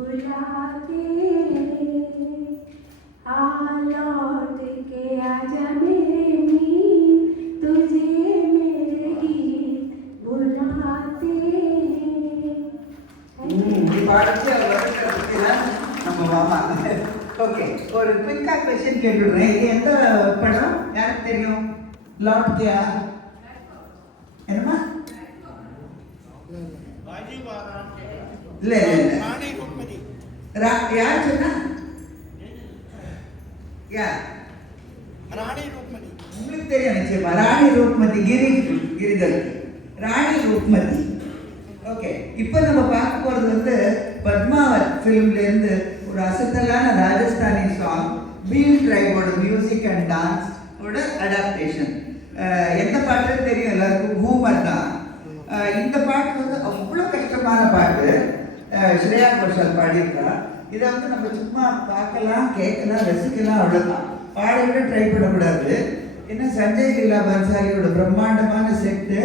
बुलाते பாடிச்சு அவர் வருஷத்தை பற்றி தான் நம்ம மாமா. ஓகே, ஒரு குயிக்காக கொஸ்டின் கேட்டுடுறேன். இது எந்த படம் யாருக்கு தெரியும்? லாட் தியா என்னமா? இல்ல யார் சொன்னா? யார்? உங்களுக்கு தெரியும் நிச்சயமா. ராணி ரூப்மதி, கிரிதல் ராணி ரூப்மதி. ஓகே, இப்போ நம்ம பார்க்க போறது வந்து பத்மாவத் ஃபிலிம்ல இருந்து ஒரு அசத்தலான ராஜஸ்தானி சாங் பீல் ட்ரைபோட மியூசிக் அண்ட் டான்ஸ் ஓட அடாப்டேஷன். எந்த பாட்டு தெரியும் எல்லாருக்கும்? கூமர் தான். இந்த பாட்டு வந்து அவ்வளோ கஷ்டமான பாட்டு. ஸ்ரேயா கோஷல் பாடியிருக்கா. இதை வந்து நம்ம சும்மா பார்க்கலாம், கேட்கலாம், ரசிக்கலாம், அவ்வளோதான். பாட விட ட்ரை பண்ணக்கூடாது. ஏன்னா சஞ்சய் லீலா பன்சாலியோட பிரம்மாண்டமான செட்டு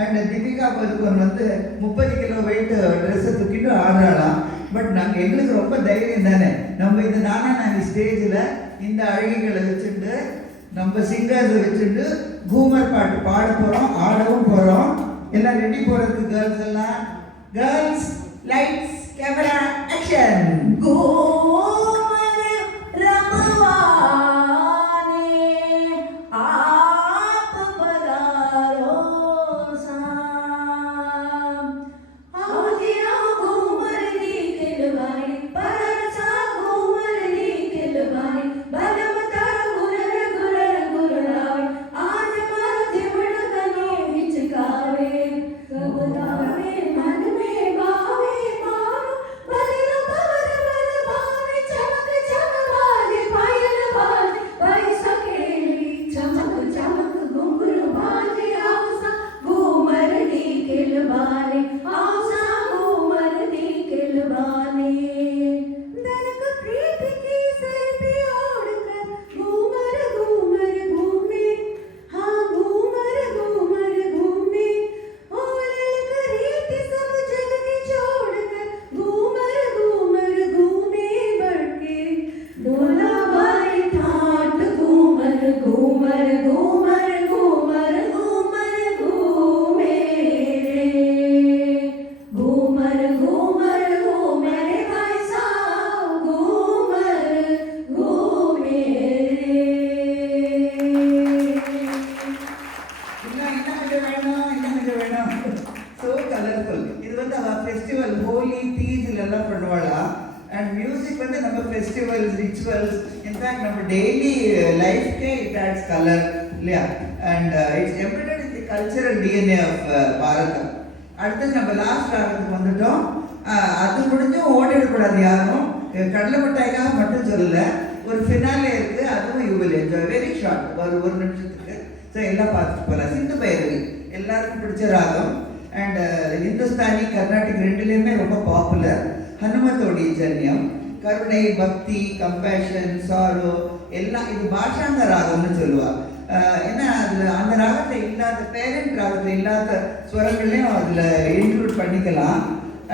அண்ட் தீபிகா பதுக்கோன் வந்து 30 கிலோ வெயிட் ட்ரெஸ்ஸை தூக்கிட்டு ஆடுறாளாம். பட் நாங்கள் எங்களுக்கு ரொம்ப தைரியம் தானே, நம்ம இந்த நாங்கள் ஸ்டேஜில் இந்த அழகிகளை வச்சுட்டு நம்ம சிங்கர்ஸை வச்சுட்டு கூமர் பாட்டு பாட போகிறோம், ஆடவும் போகிறோம். எல்லாம் ரெடி போகிறதுக்கு கேர்ள்ஸ் எல்லாம். Girls, lights, camera, action. festivals, rituals, in fact, our daily life it adds color, and it's embedded in the cultural DNA of Bharata. அடுத்து நம்ம லாஸ்ட் ராகத்துக்கு வந்துட்டோம். அது முடிஞ்சும் ஓடிடக்கூடாது யாரும். கடலை மிட்டாய்க்காக மட்டும் சொல்லல, ஒரு ஃபினாலே இருக்கு, அதுவும் you will enjoy. Very short, ஒரு நிமிஷத்துக்கு. ஸோ எல்லாம் பார்த்துட்டு போகலாம். சிந்து பைரவி எல்லாருக்கும் பிடிச்ச ராகம். அண்ட் இந்துஸ்தானி கர்நாடிக் ரெண்டுலேயுமே ரொம்ப பாப்புலர். ஹனுமத்தோடைய ஜன்யம், கருணை, பக்தி, கம்பேஷன், சாரோ எல்லாம் இது பாஷாங்க ராகம்னு சொல்லுவாள். ஏன்னா அதில் அந்த ராகத்தில் இல்லாத பேரண்ட் ராகத்தில் இல்லாத ஸ்வரங்களையும் அதில் இன்க்ளூட் பண்ணிக்கலாம்.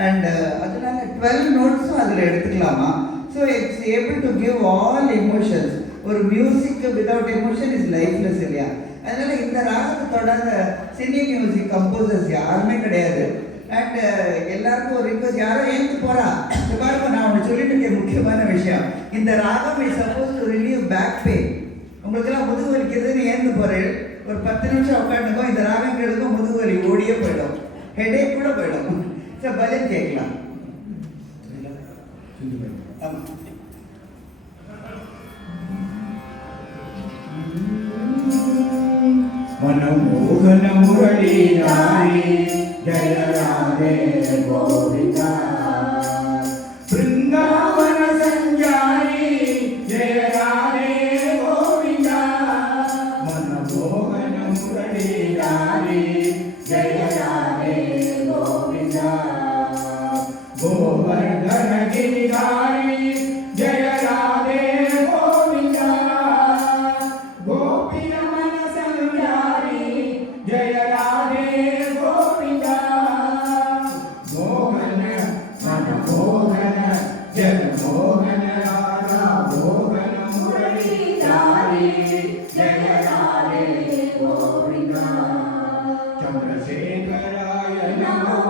அண்ட் அதனால 12 நோட்ஸும் அதில் எடுத்துக்கலாமா. So it's able to give all emotions. ஒரு music without emotion is lifeless இல்லையா. அதனால இந்த ராகத்தை தொடர்ந்த சினி மியூசிக் கம்போசர்ஸ் யாருமே கிடையாது. அண்ட் எல்லாருக்கும் ஒரு ரிக்வஸ்ட், யாரோ ஏந்து போறா பாருங்க. நான் ஒன்று சொல்லிட்டு இருக்கேன், முக்கியமான விஷயம். இந்த ராகம் is suppose to relieve back pain. உங்களுக்கெல்லாம் முதுகு வலிக்கிறதுன்னு ஏந்து போறேன், ஒரு 10 நிமிஷம் உட்காந்துக்கோ, இந்த ராகங்களுக்கும் முதுகு வலி ஓடியே போயிடும், ஹெடேக் கூட போயிடும். ஸோ பதில் கேட்கலாம். मनमोहन मुरलीधारी जय राधे गोविंदा, वृंदावन संचारी जय राधे गोविंदा, मनमोहन मुरलीधारी जय राधे गोविंदा, गोवर्धन गिरिधारी जय राधे गोविंदा, गोपी जय राधे गोविंदा, मोहन मन मोहन जन मोहन राधा मोहन मुरलीधारी जय राधे गोविंदा, चंद्रशेखराय नमो,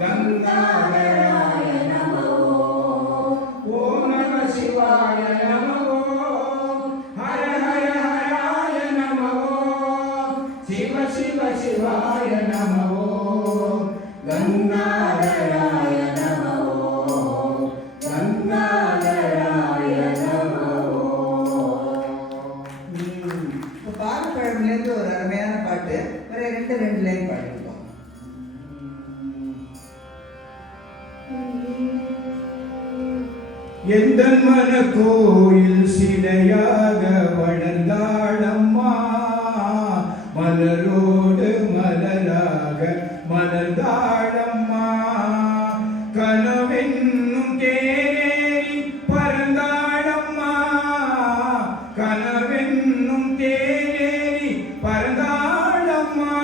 गंगा நமோ ஓம் நம சிவாய நமோ ஹர ஹர ஹராய நமோ சிவ சிவ சிவாய நமோ கங்காதராய நமோ கங்காதராய நமோ. இப்போ பாலப்பழம்லேருந்து ஒரு அருமையான பாட்டு ஒரு ரெண்டு லைன் பாடிருக்கோம். எந்த மன கோயில் சிலையாக வளர்ந்தாளம்மா மலரோடு மலராக மலர்ந்தாளம்மா கனவென்னும் தேரேறி பறந்தாளம்மா கனவென்னும் தேரேறி பறந்தாளம்மா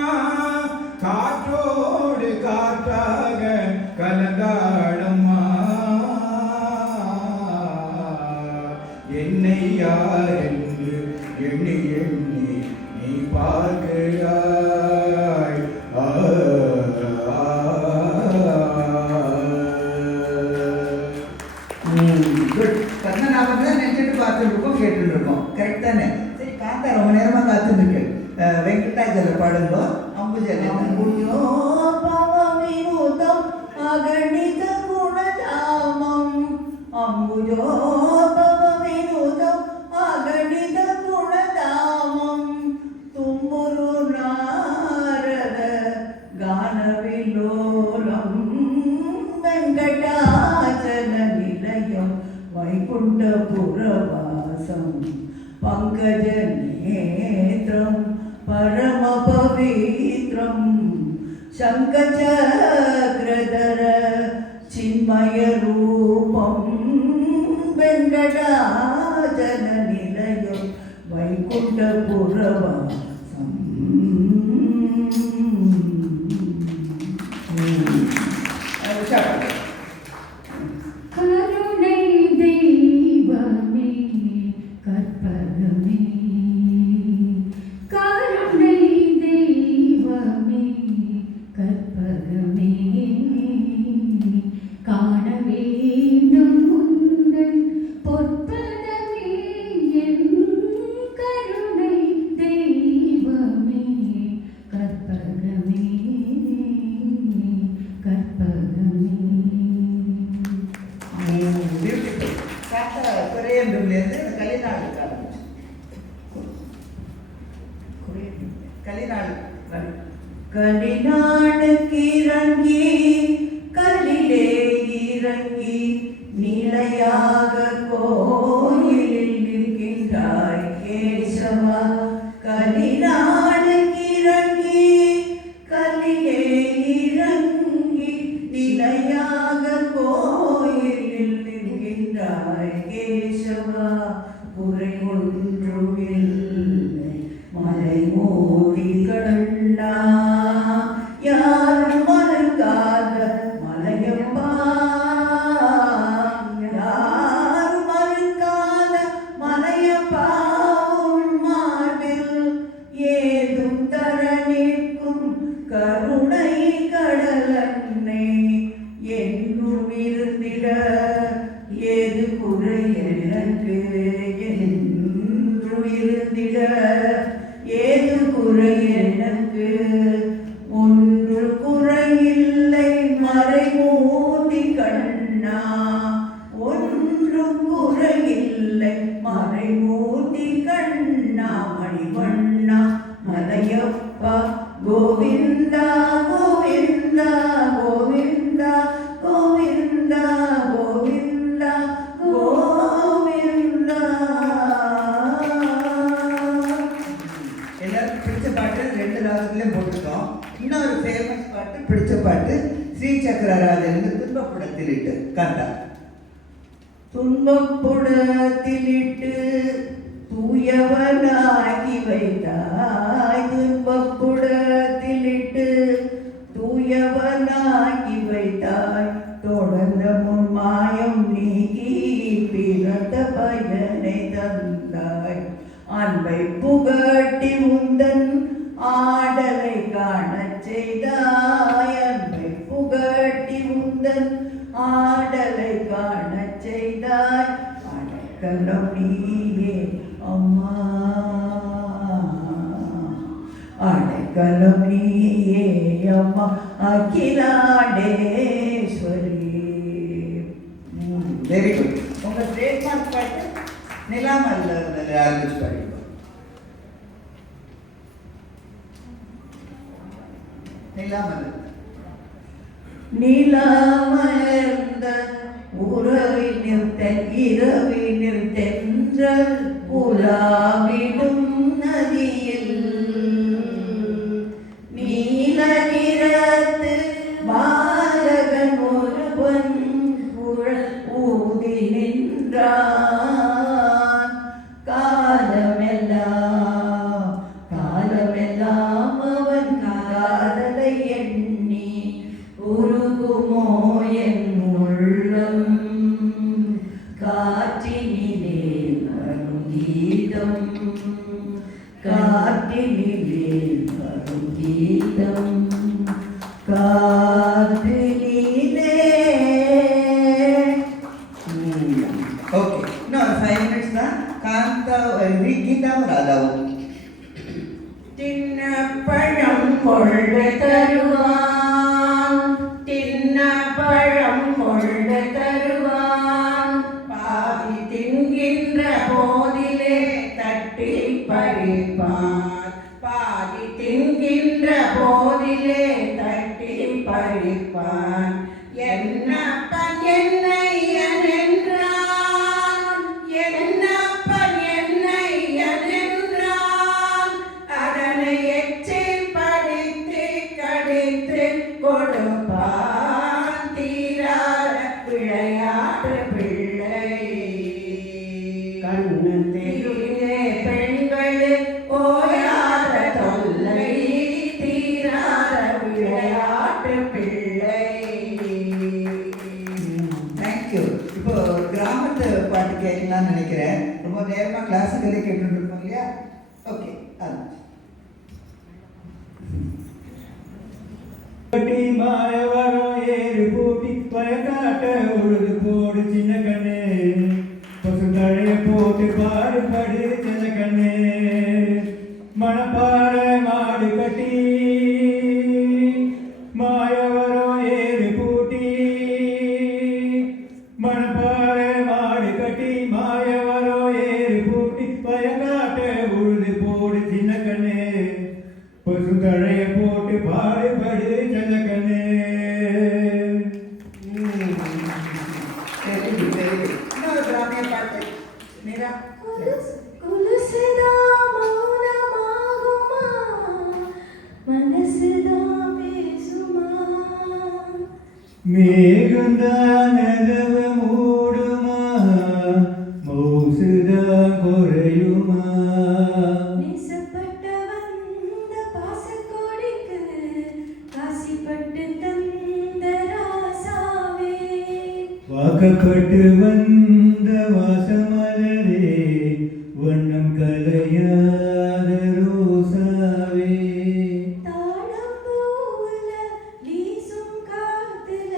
காற்றோடு காற்றாக கலந்தாளம்மா என்னை யார் என்று எண்ணி எண்ணி நீ பார்க்கிறாய் குட். பத்மநாபன் தான் நினைச்சிட்டு பார்த்துட்டு இருக்கோம், கேட்டுட்டு இருக்கோம். கரெக்ட் தானே? சரி, காந்தா ரொம்ப நேரமா காத்துருக்கு. வெங்கடாஜல பாடுங்க. அம்புஜல அம்புஜோ பவ வினோதம் அகணித குணதாமம் அம்புஜோ பவ வினோதம் அகணித குணதாமம் தும்புரு நாரத கானவிலோலம் வெங்கடாச்சல நிலையம் வைகுண்டபுரவாசம் பங்கஜ நேத்ரம் பரம பவித்ரம் சங்கச்சக்ரதர சின்மய ரூபம் வெங்கடாஜல நிலையம் வைகுண்டபுரவாசம். கருணை தெய்வமே கற்பகமே கருணை தெய்வமே கற்பகமே காண வேண்டும் உந்தன் பொற்பதமே என் கருணை தெய்வமே கற்பகமே கற்பகமே. பியூட்டிஃபுல். காந்தா குறையம்புலேருந்து கலிநாளுக்கு ஆரம்பிச்சு. கலிநாள் கலிநாளுக்கு இறங்கி கல்லிலே இறங்கி நிலையாக கோயிலில் இருக்கின்றாய் கேசவா. கலிநாளுக்கு இறங்கி கல்லிலே இறங்கி நிலையாக கோயிலில் இருக்கின்றாய் கேசவா. குறை ஒன்றுமில்லை மலை மோதி கண்டா யாரும் மறுக்காத மலையப்பா யாரும் மறுக்காத மலையப்பா உன் மார்பில் ஏதும் தர நிற்கும் கருணை கடலன்னை என்றும் இருந்திட ஏது குறை எனக்கு என்றும் இருந்திட ஏது குறை எனக்கு ஒன்று குறையில்லை மறைமூர்த்தி கண்ணா ஒன்றும் குறையில்லை மறைமூர்த்தி கண்ணா மணிவண்ணா மலையப்பா கோவிந்தா கோவிந்தா கோவிந்தா கோவிந்தா கோவிந்தா கோவிந்தா. எல்லாருக்கும் பிடிச்ச பாட்டு ரெண்டு ராகத்துலேயும் போட்டுட்டோம். இன்னொரு ஃபேமஸ் பாட்டு, பிடிச்ச பாட்டு ஸ்ரீ சக்கரராஜனுக்கு துன்பப்புடத்திலிட்டு காந்தா. துன்பப்புடத்திலிட்டு தூயவனாகி வைத்தாய் துன்பப்புடத்திலிட்டு தூயவனாகி வைத்தாய் தொடர்ந்த முன்மாயம் நீக்கி பிறந்த பயனை தந்தாய் அன்பை புகட்டி உந்தன் ஆடலை காணச் செய்தாய் அன்பை புகட்டி உந்தன் ஆடலை காணச் செய்தாய் அடைக்கலம் நீயே அம்மா அடைக்கலம் நீயே அம்மா அகிலாண்டேஸ்வரி. Very good. உங்கள் ட்ரேட்மார்க் பாட்டு நிலாமல்ல ஆரம்பிச்சு பாடிப்போம். நிலாமல் நிலாமலர்ந்த உறவினில் இரவினில் தென்றல் உலாவிடும் நதியில் நீல நிறத்து பாலகன் ஒருவன் குழல் ஊதி நின்றான். காலமெல்லாம் காலமெல்லாம் அவன் காதலை எண்ணி உருகுமோ என் உள்ளம். காற்றினிலே வரும் கீதம் காற்றினிலே வரும் கீதம் காற்றினிலே. ஓகே, இன்னும் 5 minutes தான். காந்தா கீதாவும் ராதாவும். தின்ன பழம் கொண்டு தருவான் தின்ன பழம் கொண்டு தருவான். பாதி தின்கின்ற போதிலே தட்டி பறிப்பான். பாதி தின்கின்ற போதிலே தட்டி பறிப்பான். என்னப்பன் என்னையன் என்றான் என்னப்பன் என்னையன் என்றான். அதனை எச்சில் படித்து கடித்து கொடுப்பான். தீராத விளையாட்டு பிள்ளை கண்ணு தெருவிலே பெண்கள் ஓயாத தொல்லை. தீராத விளையாட்டு பிள்ளை. தேங்க்யூ. இப்போ கிராமத்து பாட்டு கேட்கலாம்னு நினைக்கிறேன். ரொம்ப நேரமாக கிளாஸுகளே கேட்டுட்டு இருக்கோம் இல்லையா? ஓகே, கட்டி மாயவரம் ஏறு பூட்டி பயக்காட்ட உழுது போடு சின்ன கண்ணே பசுந்தழைய போட்டு பாடு படு சின்ன கண்ணே மணப்பாற மாடு கட்டி மாயவரம் ஏறு பூட்டி மணப்பாற மாடு கட்டி மாயவரம் ஏறு பூட்டி பயக்காட்ட உழுது போடு சின்ன கண்ணே பசுந்தழைய போட்டு பாடு படு சின்ன கண்ணே. Very good, very good. இன்னொரு கிராமிய பாட்டு மீரா. கொலுசுதான் மௌனமாகுமா மனசுதான் பேசுமா. மேகந்தான் நலவ மூடுமா மௌசுதான் குறையுமா. நேசப்பட்ட வந்த பாசக்கோடிக்கு காசிப்பட்டு தந்த ராசாவே. வாக்கப்பட்டு வந்த வாசமலரே வண்ணம் கலையாத ரோசாவே. தாழம்பூவுல வீசும் காத்துல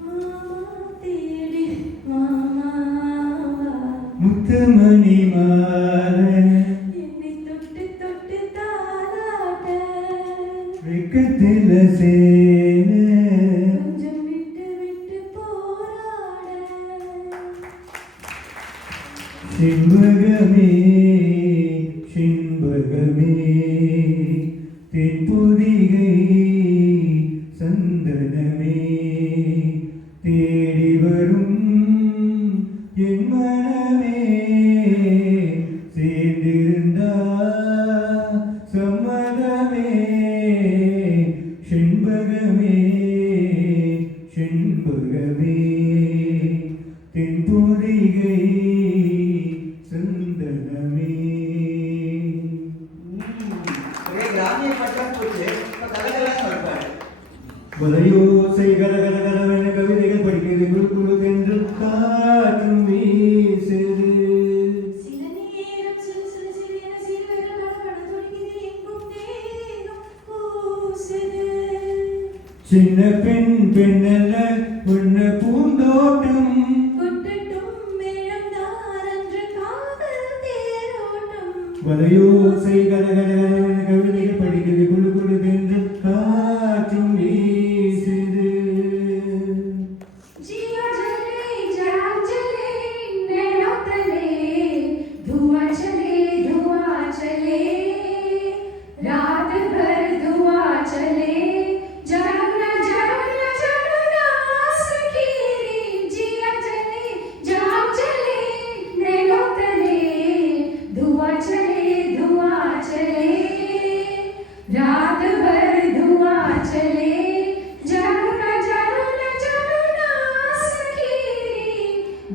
மாமா தேடி மாமாவா. முத்துமணி மாறன் என்னை தொட்டு தொட்டு தாலாட்ட வெக்கத்தில சேன கொஞ்சம் விட்டு விட்டு போராட. செண்பகமே செண்பகமே தென்பொதிகை சந்தனமே தேடி வரும் என் மனமே சேர்ந்திருந்தா சம்மதமே. செண்பகமே செண்பகமே தென்பொதிகை சந்தனமே. ஒரே கிராமிய பாட்டாக போச்சு. இப்போ கலகலாம் சொல்வாரு. வலையோசை கலகலகலவென கவிதைகள் படிக்கிறது குழு குழு என்று காற்றும் வீசுது. சில நேரம் சிறு சிறு சிறிய சிறுவர்கள் படபட துடிக்குது எங்கும் தேகம் கூசுது. சின்ன பெண் பெண்ணல்ல உன்ன பூ மலையோசை கத கத கத கவிதைகள் படிக்குது குழு குழு என்று காற்றும் வீசுது. जिया जले जान चले नैनों तले धुआं चले रात भर धुआं चले जगना सखी जिया जले जान चले नैनों तले धुआं चले रात भर धुआं चले जगना सखी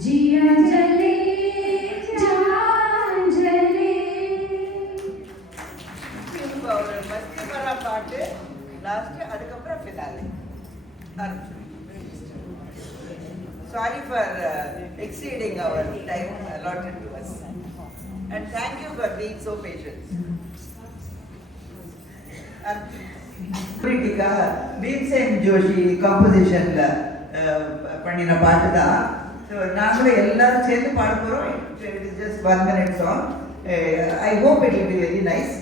जिया जले जान जले. இப்போ ஒரு மஸ்தி வர பாட்டு லாஸ்ட், அதுக்கப்புறம் finale sorry for exceeding our time allotted to us and thank you for being so patient. Krithika Bhimsen Joshi காம்போசிஷன்ல பண்ணின பாட்டு தான். ஸோ நாங்களும் எல்லாரும் சேர்ந்து பாட போகிறோம். It is just 1 minute song. I hope it will be very nice.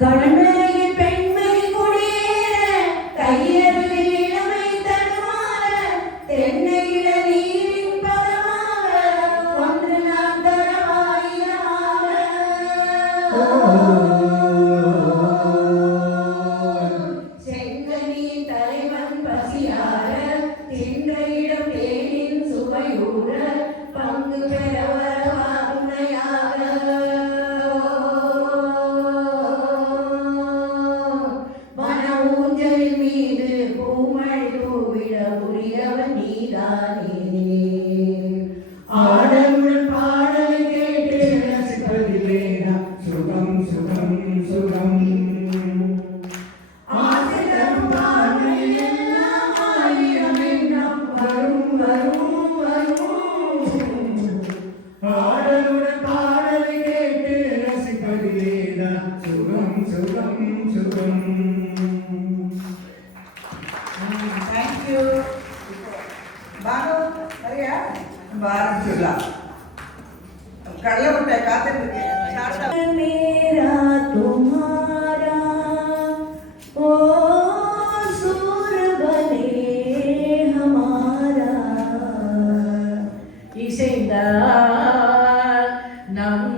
கடமையில் பெண்மை குடியேற கையறிவில் இளமை தடுமாற தென்னையில நீரின் பதமாக ஒன்று நாம் தரவாயிரமாக செங்கனி தலைவன் பசியார தின்ற இடம் தேனின் சுவையூற பங்கு பெற வரவா உன்னையாக வன ஊஞ்சலின் மீது பூமழை தூவிட உரியவன் நீதானே ஆடலுடன் பாடலை கேட்டு ரசிப்பதிலே நான் சுகம் சுகம் சுகம். ஆசிரம் பார்வை எல்லாம் ஆயிரம் எண்ணம் வரும் வரும் வரும் ஆடலுடன் பாடலை கேட்டு ரசிப்பதிலே நான் சுகம் சுகம் சுகம். Thank you. பானு சரியா நம்ம ஆரம்பிச்சிடலாம். கடலை முட்டை காத்துட்டு இருக்கேன். मेरा तुम्हारा ओ सुर बने हमारा இசைந்தால் நம்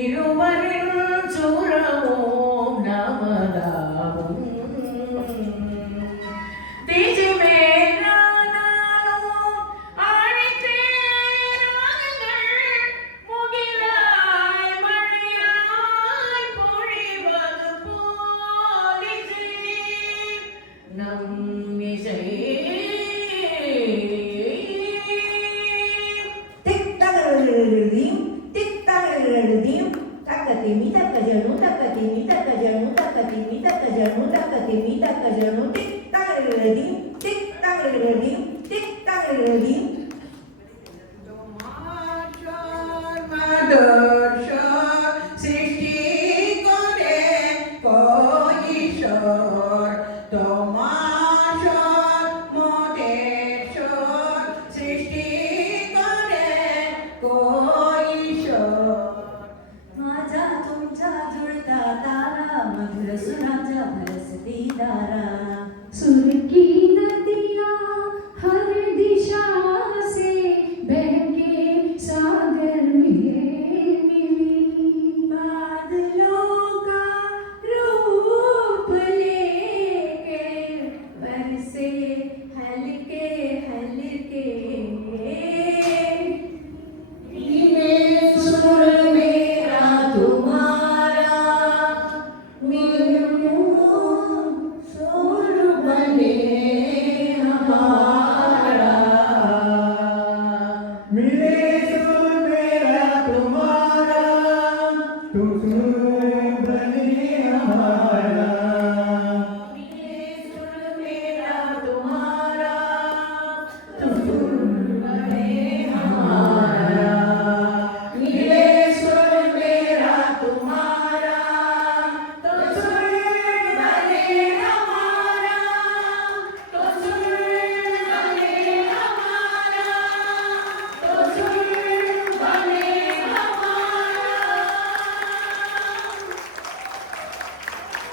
இருவரின் சுரமும் நமதாகும். தீஜி மேலானாலும் அழைத்தேன் ராகங்கள் முகிலாய் மழையாய் பொழிவது போல் இசை நம் இசை. திக் தகரழுதியும் தக்கத்தி மீ தக்க ஜனு தக்கத்தி மீ தக்க ஜனு தக்கத்தி மீ தக்க ஜனு தக்கத்தி மீ தக்க ஜனு திக் தகரழுதியும் திக் தகரழுதியும் திக் தகரழுதியும்